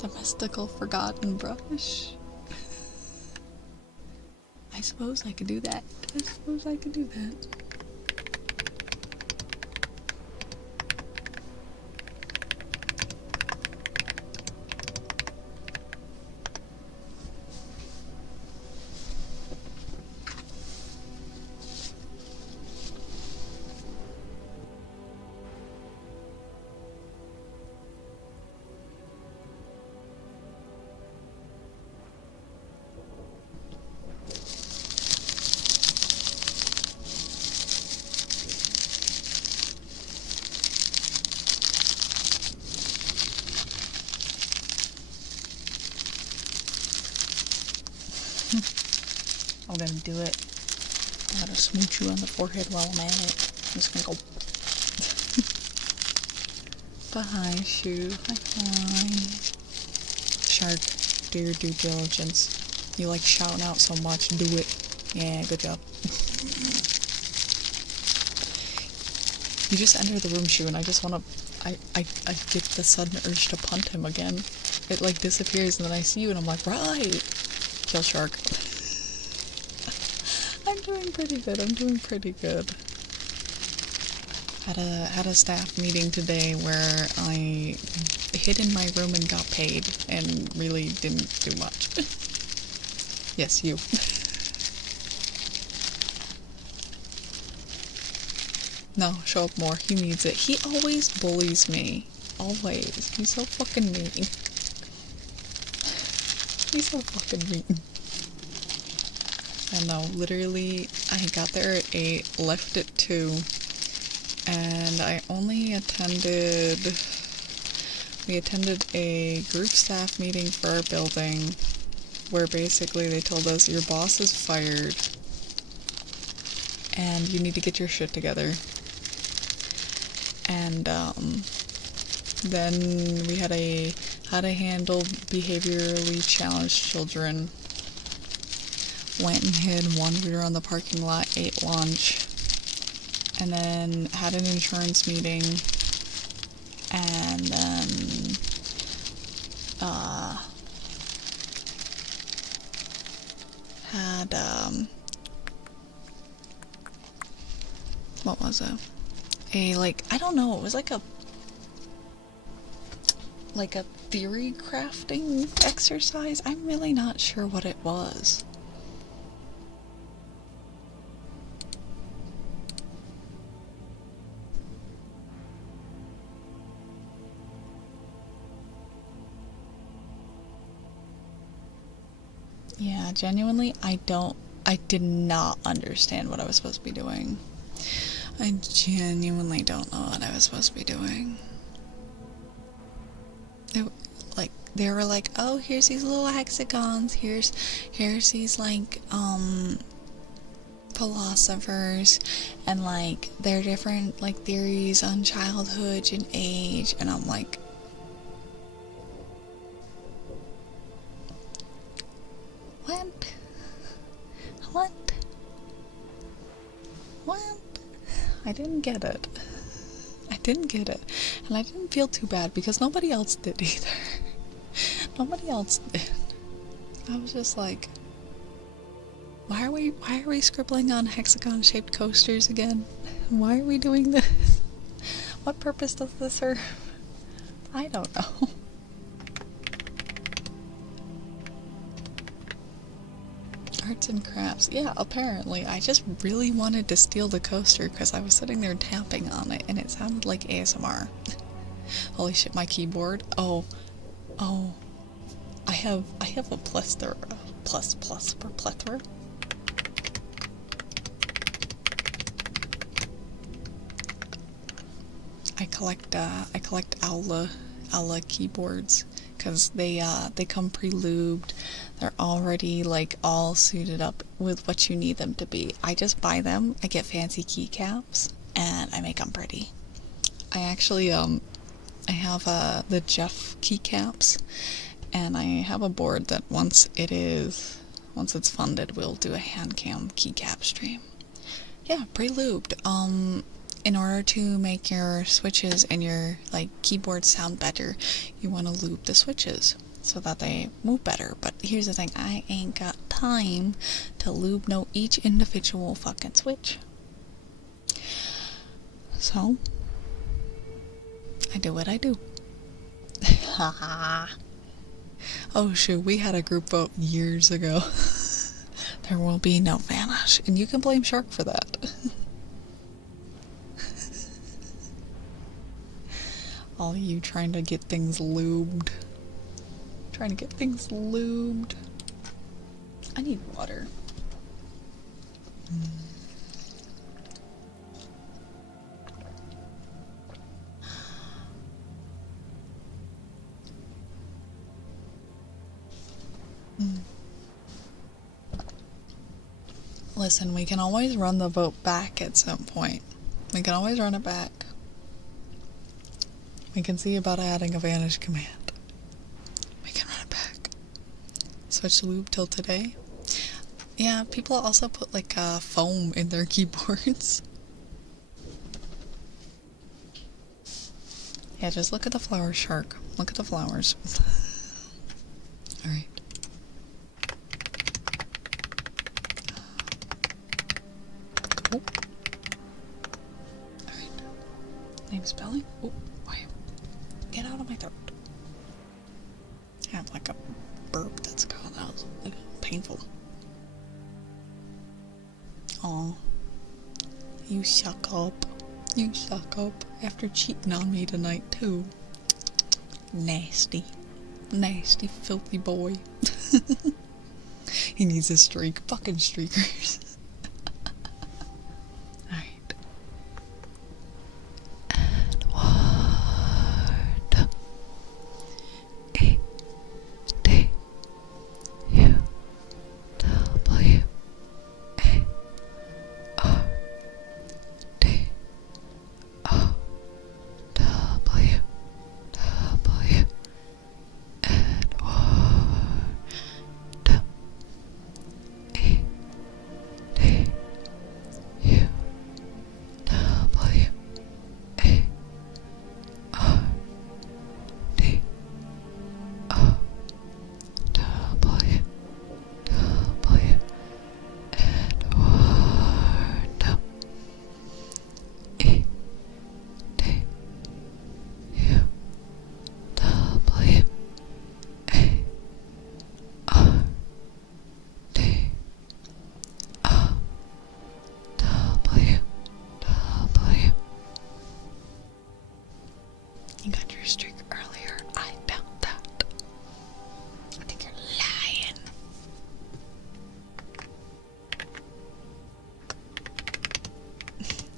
The mystical forgotten brush. I suppose I could do that. I suppose I could do that. I'm gonna do it. I'm gonna smooch you on the forehead while I'm at it. I'm just gonna go. But hi, Shu. Hi. Shark, do your due diligence. You like shouting out so much, do it. Yeah, good job. You just entered the room, Shu, and I just wanna. I get the sudden urge to punt him again. It like disappears, and then I see you, and I'm like, right! Kill shark. I'm doing pretty good. I'm doing pretty good. Had a staff meeting today where I hid in my room and got paid and really didn't do much. Yes, you. No, show up more. He needs it. He always bullies me. Always. He's so fucking mean. He's so fucking mean. I know, literally, I got there at 8, left at 2, and I only we attended a group staff meeting for our building, where basically they told us, your boss is fired, and you need to get your shit together. And, then we had a how to handle behaviorally challenged children. Went and hid, wandered around the parking lot, ate lunch, and then had an insurance meeting, and then had what was it? I don't know, it was like a theory crafting exercise. I'm really not sure what it was. Yeah, genuinely, I did not understand what I was supposed to be doing. I genuinely don't know what I was supposed to be doing. They were like, oh, here's these little hexagons, here's these like philosophers, and like their different like theories on childhood and age, and I'm like, what? I didn't get it. And I didn't feel too bad because nobody else did either. Nobody else did. I was just like, why are we scribbling on hexagon-shaped coasters again? Why are we doing this? What purpose does this serve? I don't know. Arts and crafts. Yeah, apparently. I just really wanted to steal the coaster because I was sitting there tapping on it and it sounded like ASMR. Holy shit, my keyboard. Oh. I have a plethora. I collect Aula keyboards because they come pre-lubed. They're already like all suited up with what you need them to be. I just buy them, I get fancy keycaps, and I make them pretty. I actually I have the Jeff keycaps, and I have a board that once it's funded, we'll do a hand cam keycap stream. Yeah, pre-lubed. In order to make your switches and your like keyboard sound better, you want to lube the switches so that they move better. But here's the thing, I ain't got time to lube each individual fucking switch. So I do what I do. Oh shoot, we had a group vote years ago. There will be no Vanish, and you can blame Shark for that. All you trying to get things lubed. I need water. Listen, we can always run the vote back at some point. We can always run it back. We can see about adding a Vanish command. We can run it back. Switch lube till today. Yeah, people also put like foam in their keyboards. Yeah, just look at the flowers, Shark. Look at the flowers. Alright. Oh. Alright. Name spelling? Oh, why? Get out of my throat. I have like a burp that's gone out. Painful. Aw. You suck up. You suck up after cheating on me tonight too. Nasty. Nasty, filthy boy. He needs a streak. Fucking streakers. Alright. Edward.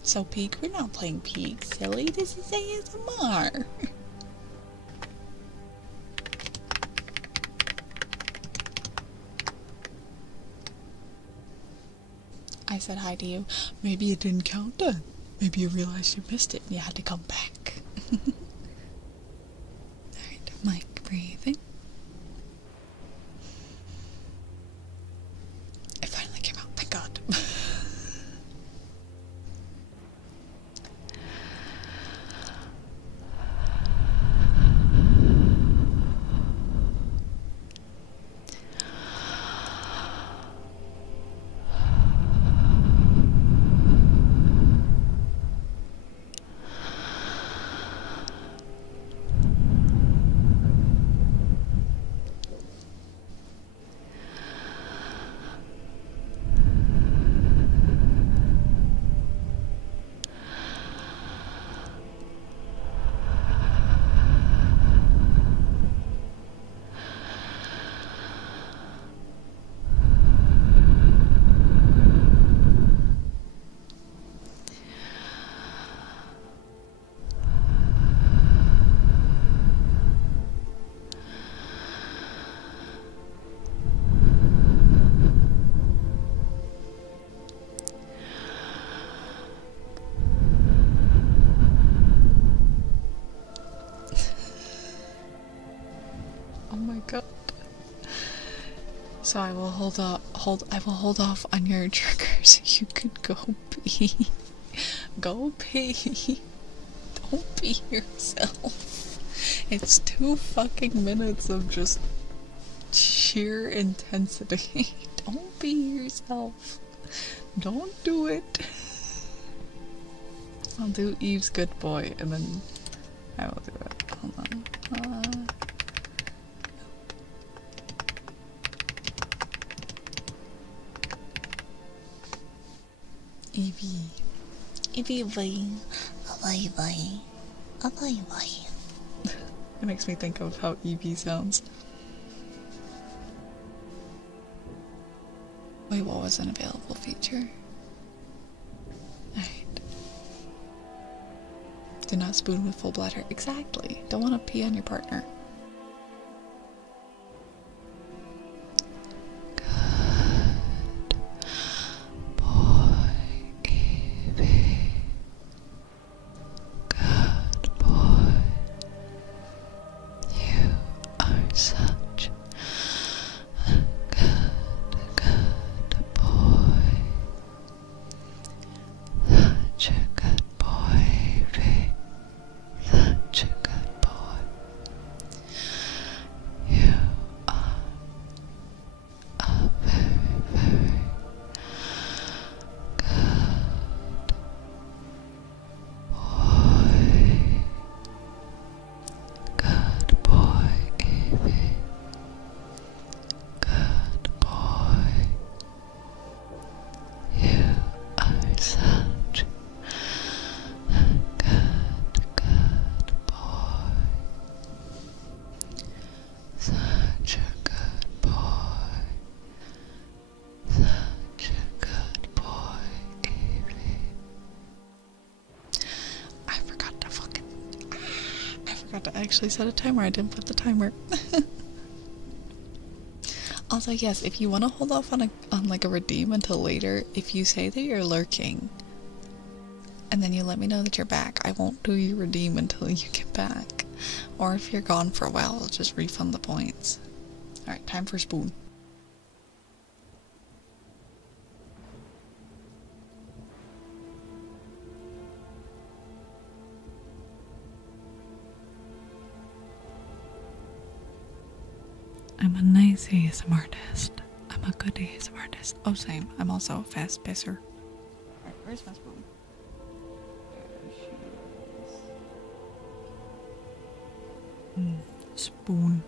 So Peak, we're not playing Peak, silly. This is ASMR. I said hi to you. Maybe it didn't count then. Maybe you realized you missed it and you had to come back. Alright, mic breathing. It finally came out, thank God. Oh my God. So I will hold off on your triggers. You can go pee. Go pee. Don't pee yourself. It's 2 fucking minutes of just sheer intensity. Don't pee yourself. Don't do it. I'll do Eve's good boy and then I will do it. Hold on. Evie, bye. It makes me think of how Evie sounds. Wait, what was an available feature? Alright. Do not spoon with full bladder. Exactly. Don't want to pee on your partner. I actually set a timer. I didn't put the timer. Also, yes, if you want to hold off on like a redeem until later, if you say that you're lurking, and then you let me know that you're back, I won't do your redeem until you get back. Or if you're gone for a while, I'll just refund the points. Alright, time for spoon. I'm a nice ASMR artist. I'm a good ASMR artist. Oh, same. I'm also a fast pisser. Alright, where's my spoon? There she is. Spoon.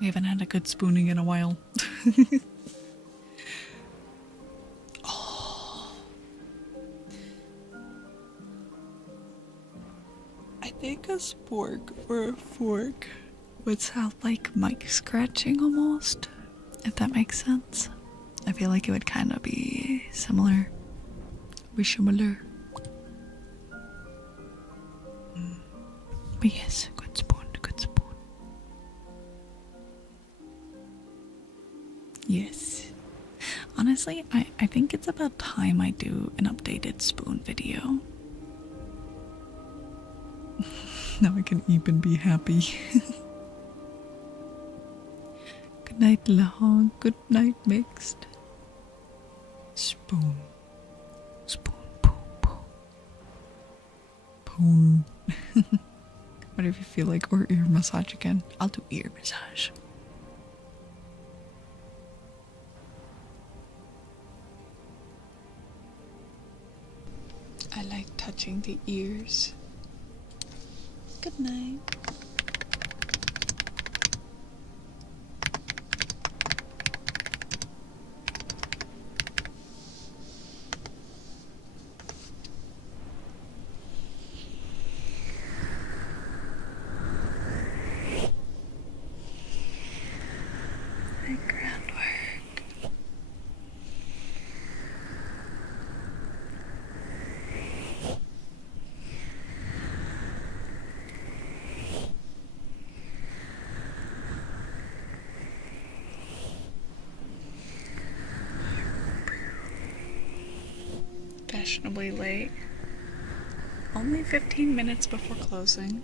We haven't had a good spooning in a while. Oh. I think a spork or a fork would sound like mic scratching almost, if that makes sense. I feel like it would kind of be similar. Similar. But yes, good spoon, good spoon. Yes. Honestly, I think it's about time I do an updated spoon video. Now I can even be happy. Good night, Lahong. Good night, Mixed. Spoon. Spoon, boom, boom. Boom. Whatever you feel like, or ear massage again. I'll do ear massage. I like touching the ears. Good night. Fashionably late. Only 15 minutes before closing.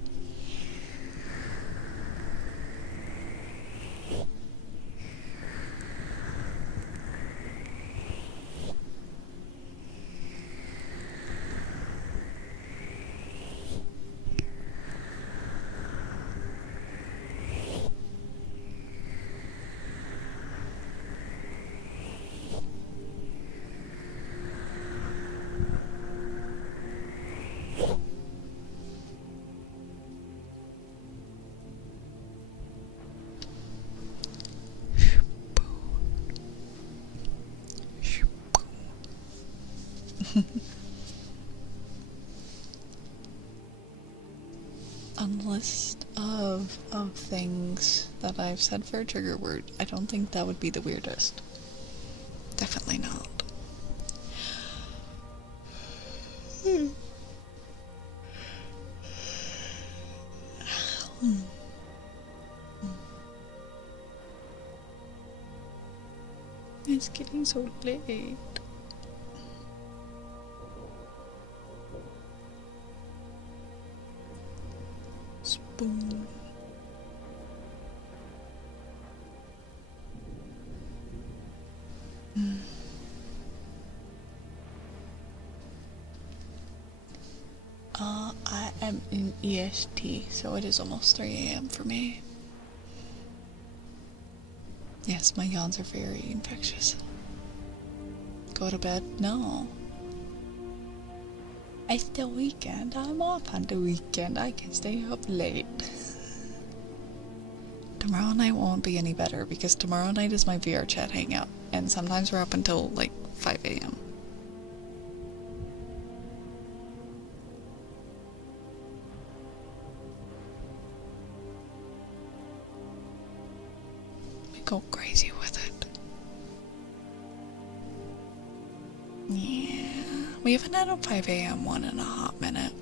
On the list of things that I've said for a trigger word, I don't think that would be the weirdest. Definitely not. It's getting so late. Spoon. I am in EST, so it is almost 3 AM for me. Yes, my yawns are very infectious. Go to bed? No. It's the weekend. I'm off on the weekend. I can stay up late. Tomorrow night won't be any better because tomorrow night is my VR chat hangout, and sometimes we're up until like 5 AM. We go crazy with it. Yeah. We haven't had a 5 AM one in a hot minute.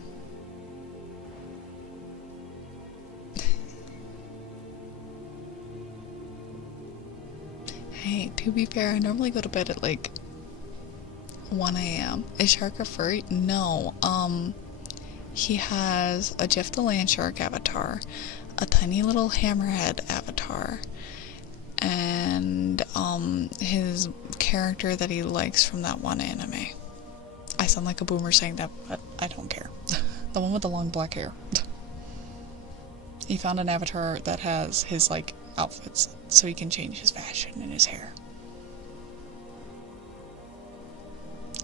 Hey, to be fair, I normally go to bed at like 1 AM. Is Shark a furry? No. He has a Jeff the Land Shark avatar, a tiny little hammerhead avatar, and his character that he likes from that one anime. I sound like a boomer saying that, but I don't care. The one with the long black hair. He found an avatar that has his, like, outfits, so he can change his fashion and his hair.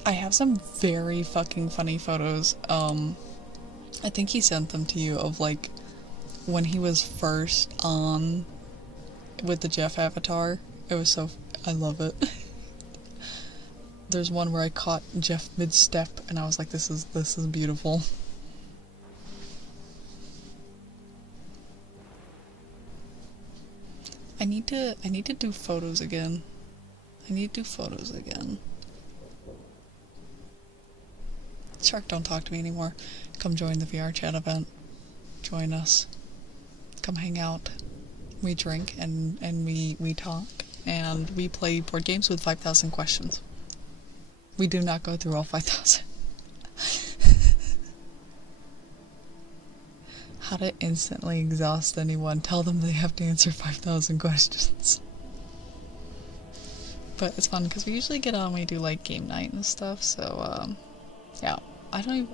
I have some very fucking funny photos. I think he sent them to you of, like, when he was first on with the Jeff avatar. It was so, I love it. There's one where I caught Jeff mid-step and I was like, this is beautiful. I need to do photos again. Shark, don't talk to me anymore. Come join the VR chat event. Join us. Come hang out. We drink and we talk. And we play board games with 5,000 questions. We do not go through all 5,000. How to instantly exhaust anyone. Tell them they have to answer 5,000 questions. But it's fun because we usually get on, we do like game night and stuff, so yeah. I don't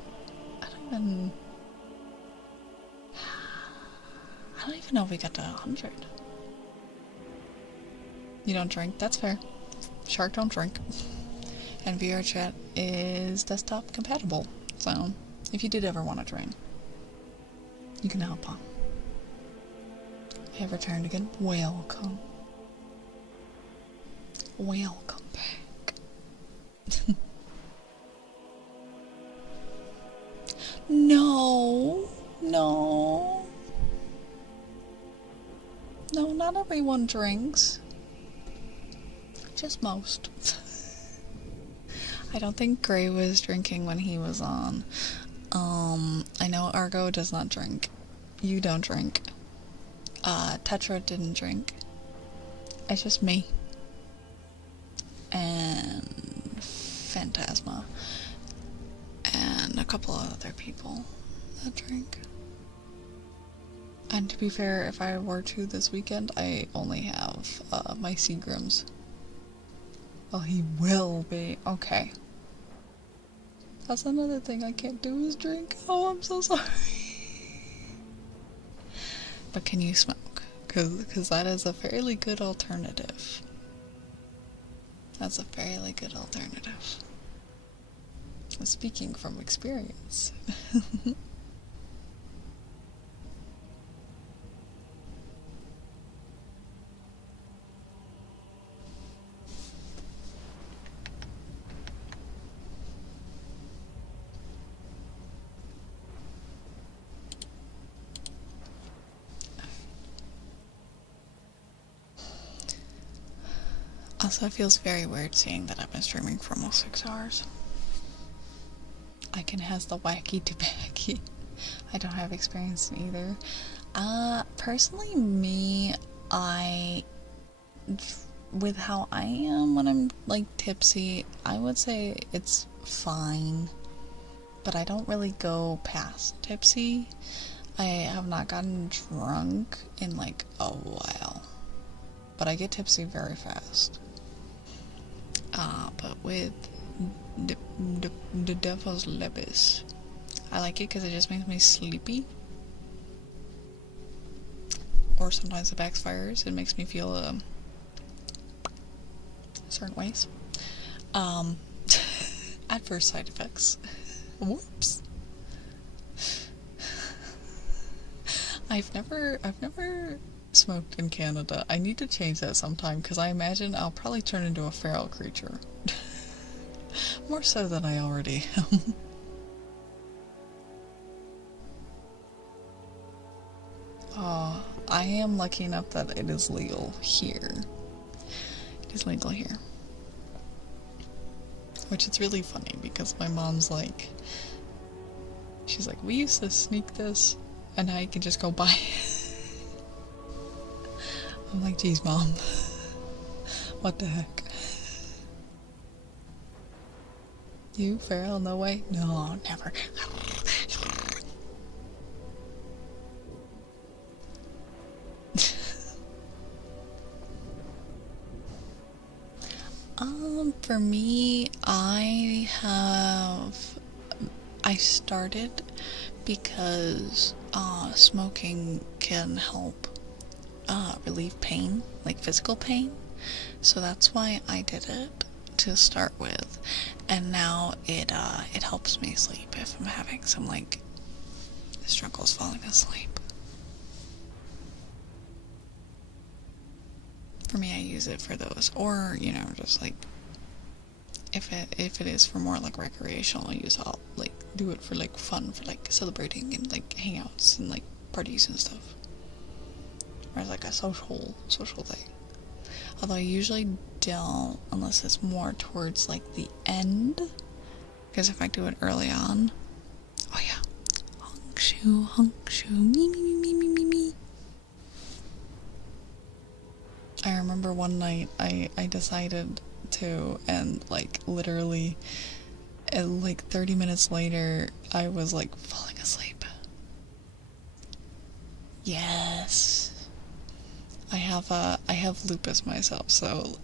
even know if we got to 100. You don't drink? That's fair. Shark don't drink. And VR chat is desktop compatible, so if you did ever want to join, you can hop on. I have returned again. Welcome. Welcome back. No, not everyone drinks. Just most. I don't think Gray was drinking when he was on. I know Argo does not drink. You don't drink. Tetra didn't drink. It's just me. And Phantasma. And a couple of other people that drink. And to be fair, if I were to this weekend, I only have my Seagrams. Well, he will be. Okay. That's another thing I can't do is drink. Oh, I'm so sorry. But can you smoke? Because that is a fairly good alternative. That's a fairly good alternative. Speaking from experience. Also, it feels very weird seeing that I've been streaming for almost 6 hours. Iken has the wacky tobacco. I don't have experience in either. Personally, me, with how I am when I'm, like, tipsy, I would say it's fine. But I don't really go past tipsy. I have not gotten drunk in, like, a while. But I get tipsy very fast. But with the devil's lettuce, I like it because it just makes me sleepy. Or sometimes it backfires. It makes me feel certain ways. Adverse side effects. Whoops. I've never smoked in Canada. I need to change that sometime because I imagine I'll probably turn into a feral creature. More so than I already am. I am lucky enough that it is legal here. It is legal here. Which is really funny because my mom's like, she's like, we used to sneak this and now you can just go buy it. I'm like, geez, Mom. What the heck? You, feral? No way? No, never. For me, I started because smoking can help relieve pain, like physical pain. So that's why I did it to start with. And now it helps me sleep if I'm having some like struggles falling asleep. for me, I use it for those, or you know, just like if it is for more like recreational use, I'll like do it for like fun, for like celebrating and like hangouts and like parties and stuff, or as like a social thing. Although I usually don't unless it's more towards like the end, because if I do it early on, oh yeah, honk shoe, me. I remember one night I decided to, and like literally like 30 minutes later I was like falling asleep. Yes. I have lupus myself, so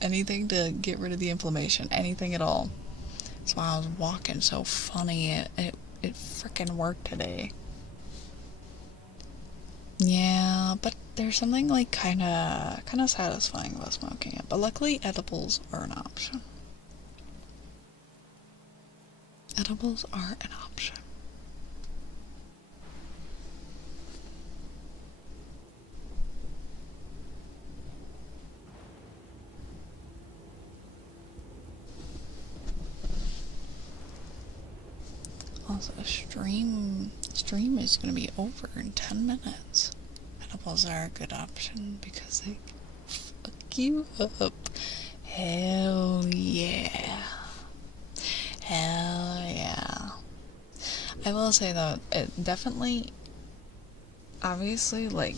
anything to get rid of the inflammation, anything at all. So I was walking so funny, it freaking worked today. Yeah, but there's something like kind of satisfying about smoking it. But luckily, edibles are an option. Edibles are an option. Also, stream is going to be over in 10 minutes. Edibles are a good option because they fuck you up. Hell yeah. Hell yeah. I will say though, it definitely, obviously, like,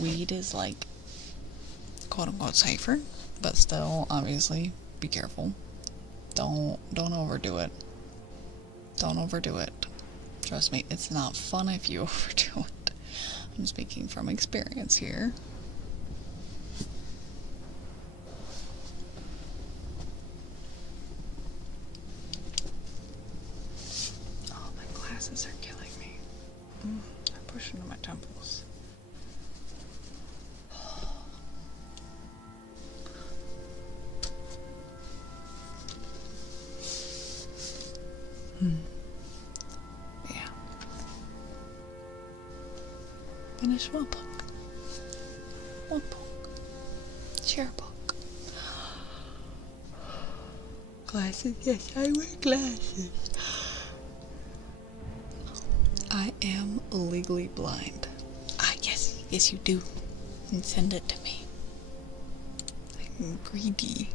weed is like, quote unquote, safer, but still, obviously, be careful. Don't overdo it. Don't overdo it. Trust me, it's not fun if you overdo it. I'm speaking from experience here. Oh, my glasses are killing me. I'm pushing to my temples. Yeah. Finish one book. One book. Share a book. Glasses, yes, I wear glasses. I am legally blind. Ah, yes, you do. And send it to me. I'm greedy.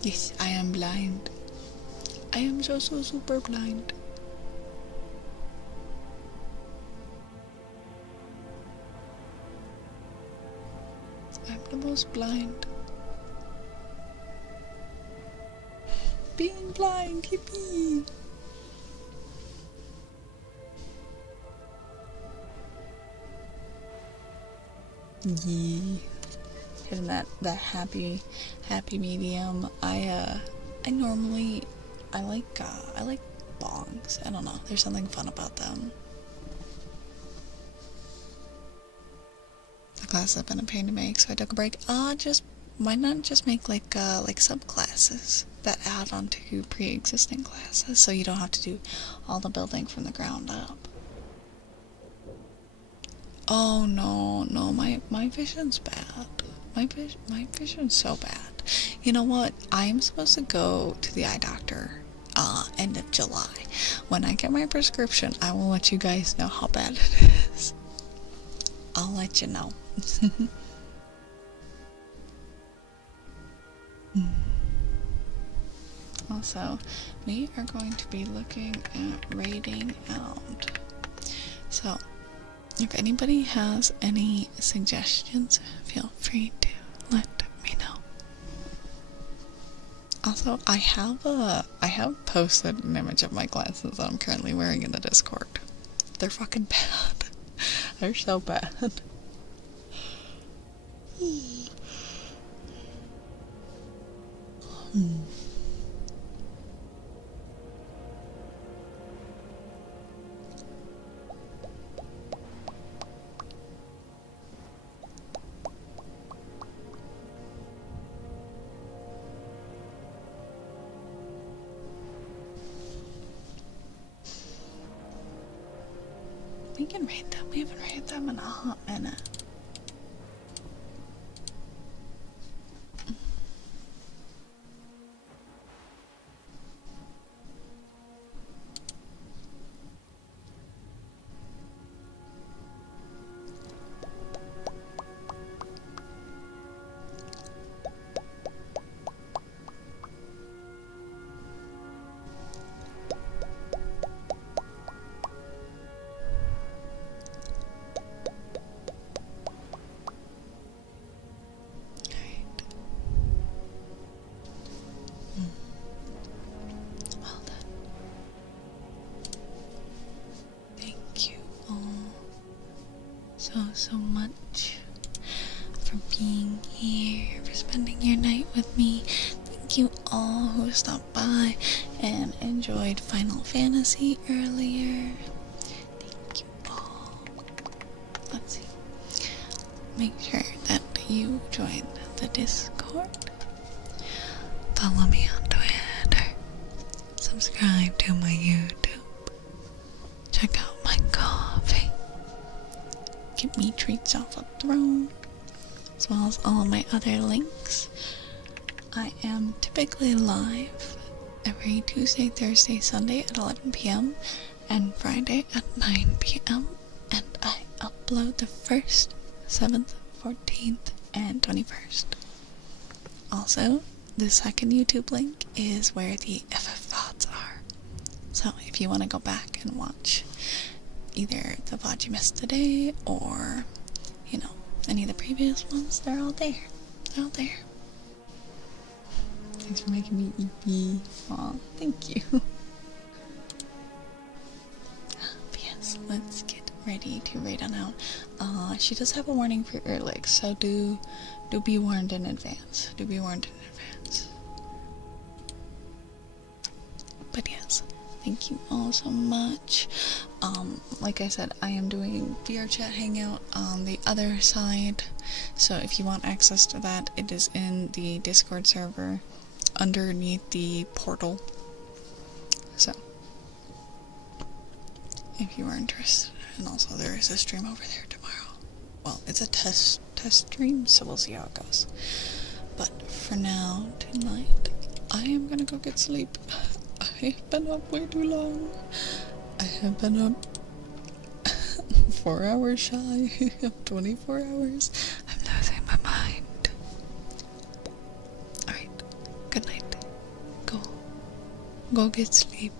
Yes, I am blind. I am so super blind. I'm the most blind. Being blind, yippee! Yeah. Hitting that happy medium. I normally I like bongs. I don't know. There's something fun about them. The class have been a pain to make, so I took a break. Why not just make like subclasses that add on to pre-existing classes, so you don't have to do all the building from the ground up. Oh no, my vision's bad. My vision's so bad. You know what? I'm supposed to go to the eye doctor end of July. When I get my prescription, I will let you guys know how bad it is. I'll let you know. Also, we are going to be looking at rating out. So, if anybody has any suggestions, feel free to let me know. Also, I have posted an image of my glasses that I'm currently wearing in the Discord. They're fucking bad. They're so bad. We can read them. We haven't read them in a hot minute. Well done. Thank you all so much for being here, for spending your night with me. Thank you all who stopped by and enjoyed Final Fantasy earlier. Thank you all. Let's see. Make sure that you join the Discord. Follow me on Twitter. Subscribe to my YouTube. Check out my coffee. Get me treats off a throne, as well as all of my other links. I am typically live every Tuesday, Thursday, Sunday at 11 p.m. and Friday at 9 p.m. and I upload the 1st, 7th, 14th, and 21st. Also, the second YouTube link is where the FF VODs are. So if you want to go back and watch either the VOD you missed today or, you know, any of the previous ones, they're all there. They're all there. Thanks for making me EP. Aw, thank you. But yes, let's get ready to raid on out. She does have a warning for ear licks, so do be warned in advance. Do be warned in advance. But yes, thank you all so much. Like I said, I am doing VR chat hangout on the other side, so if you want access to that, it is in the Discord server underneath the portal. So if you are interested, and also there is a stream over there tomorrow. Well, it's a test stream, so we'll see how it goes. But for now, tonight, I am gonna go get sleep. I have been up way too long. I have been up 4 hours shy of 24 hours. I'm losing my mind. Alright, good night. Go get sleep.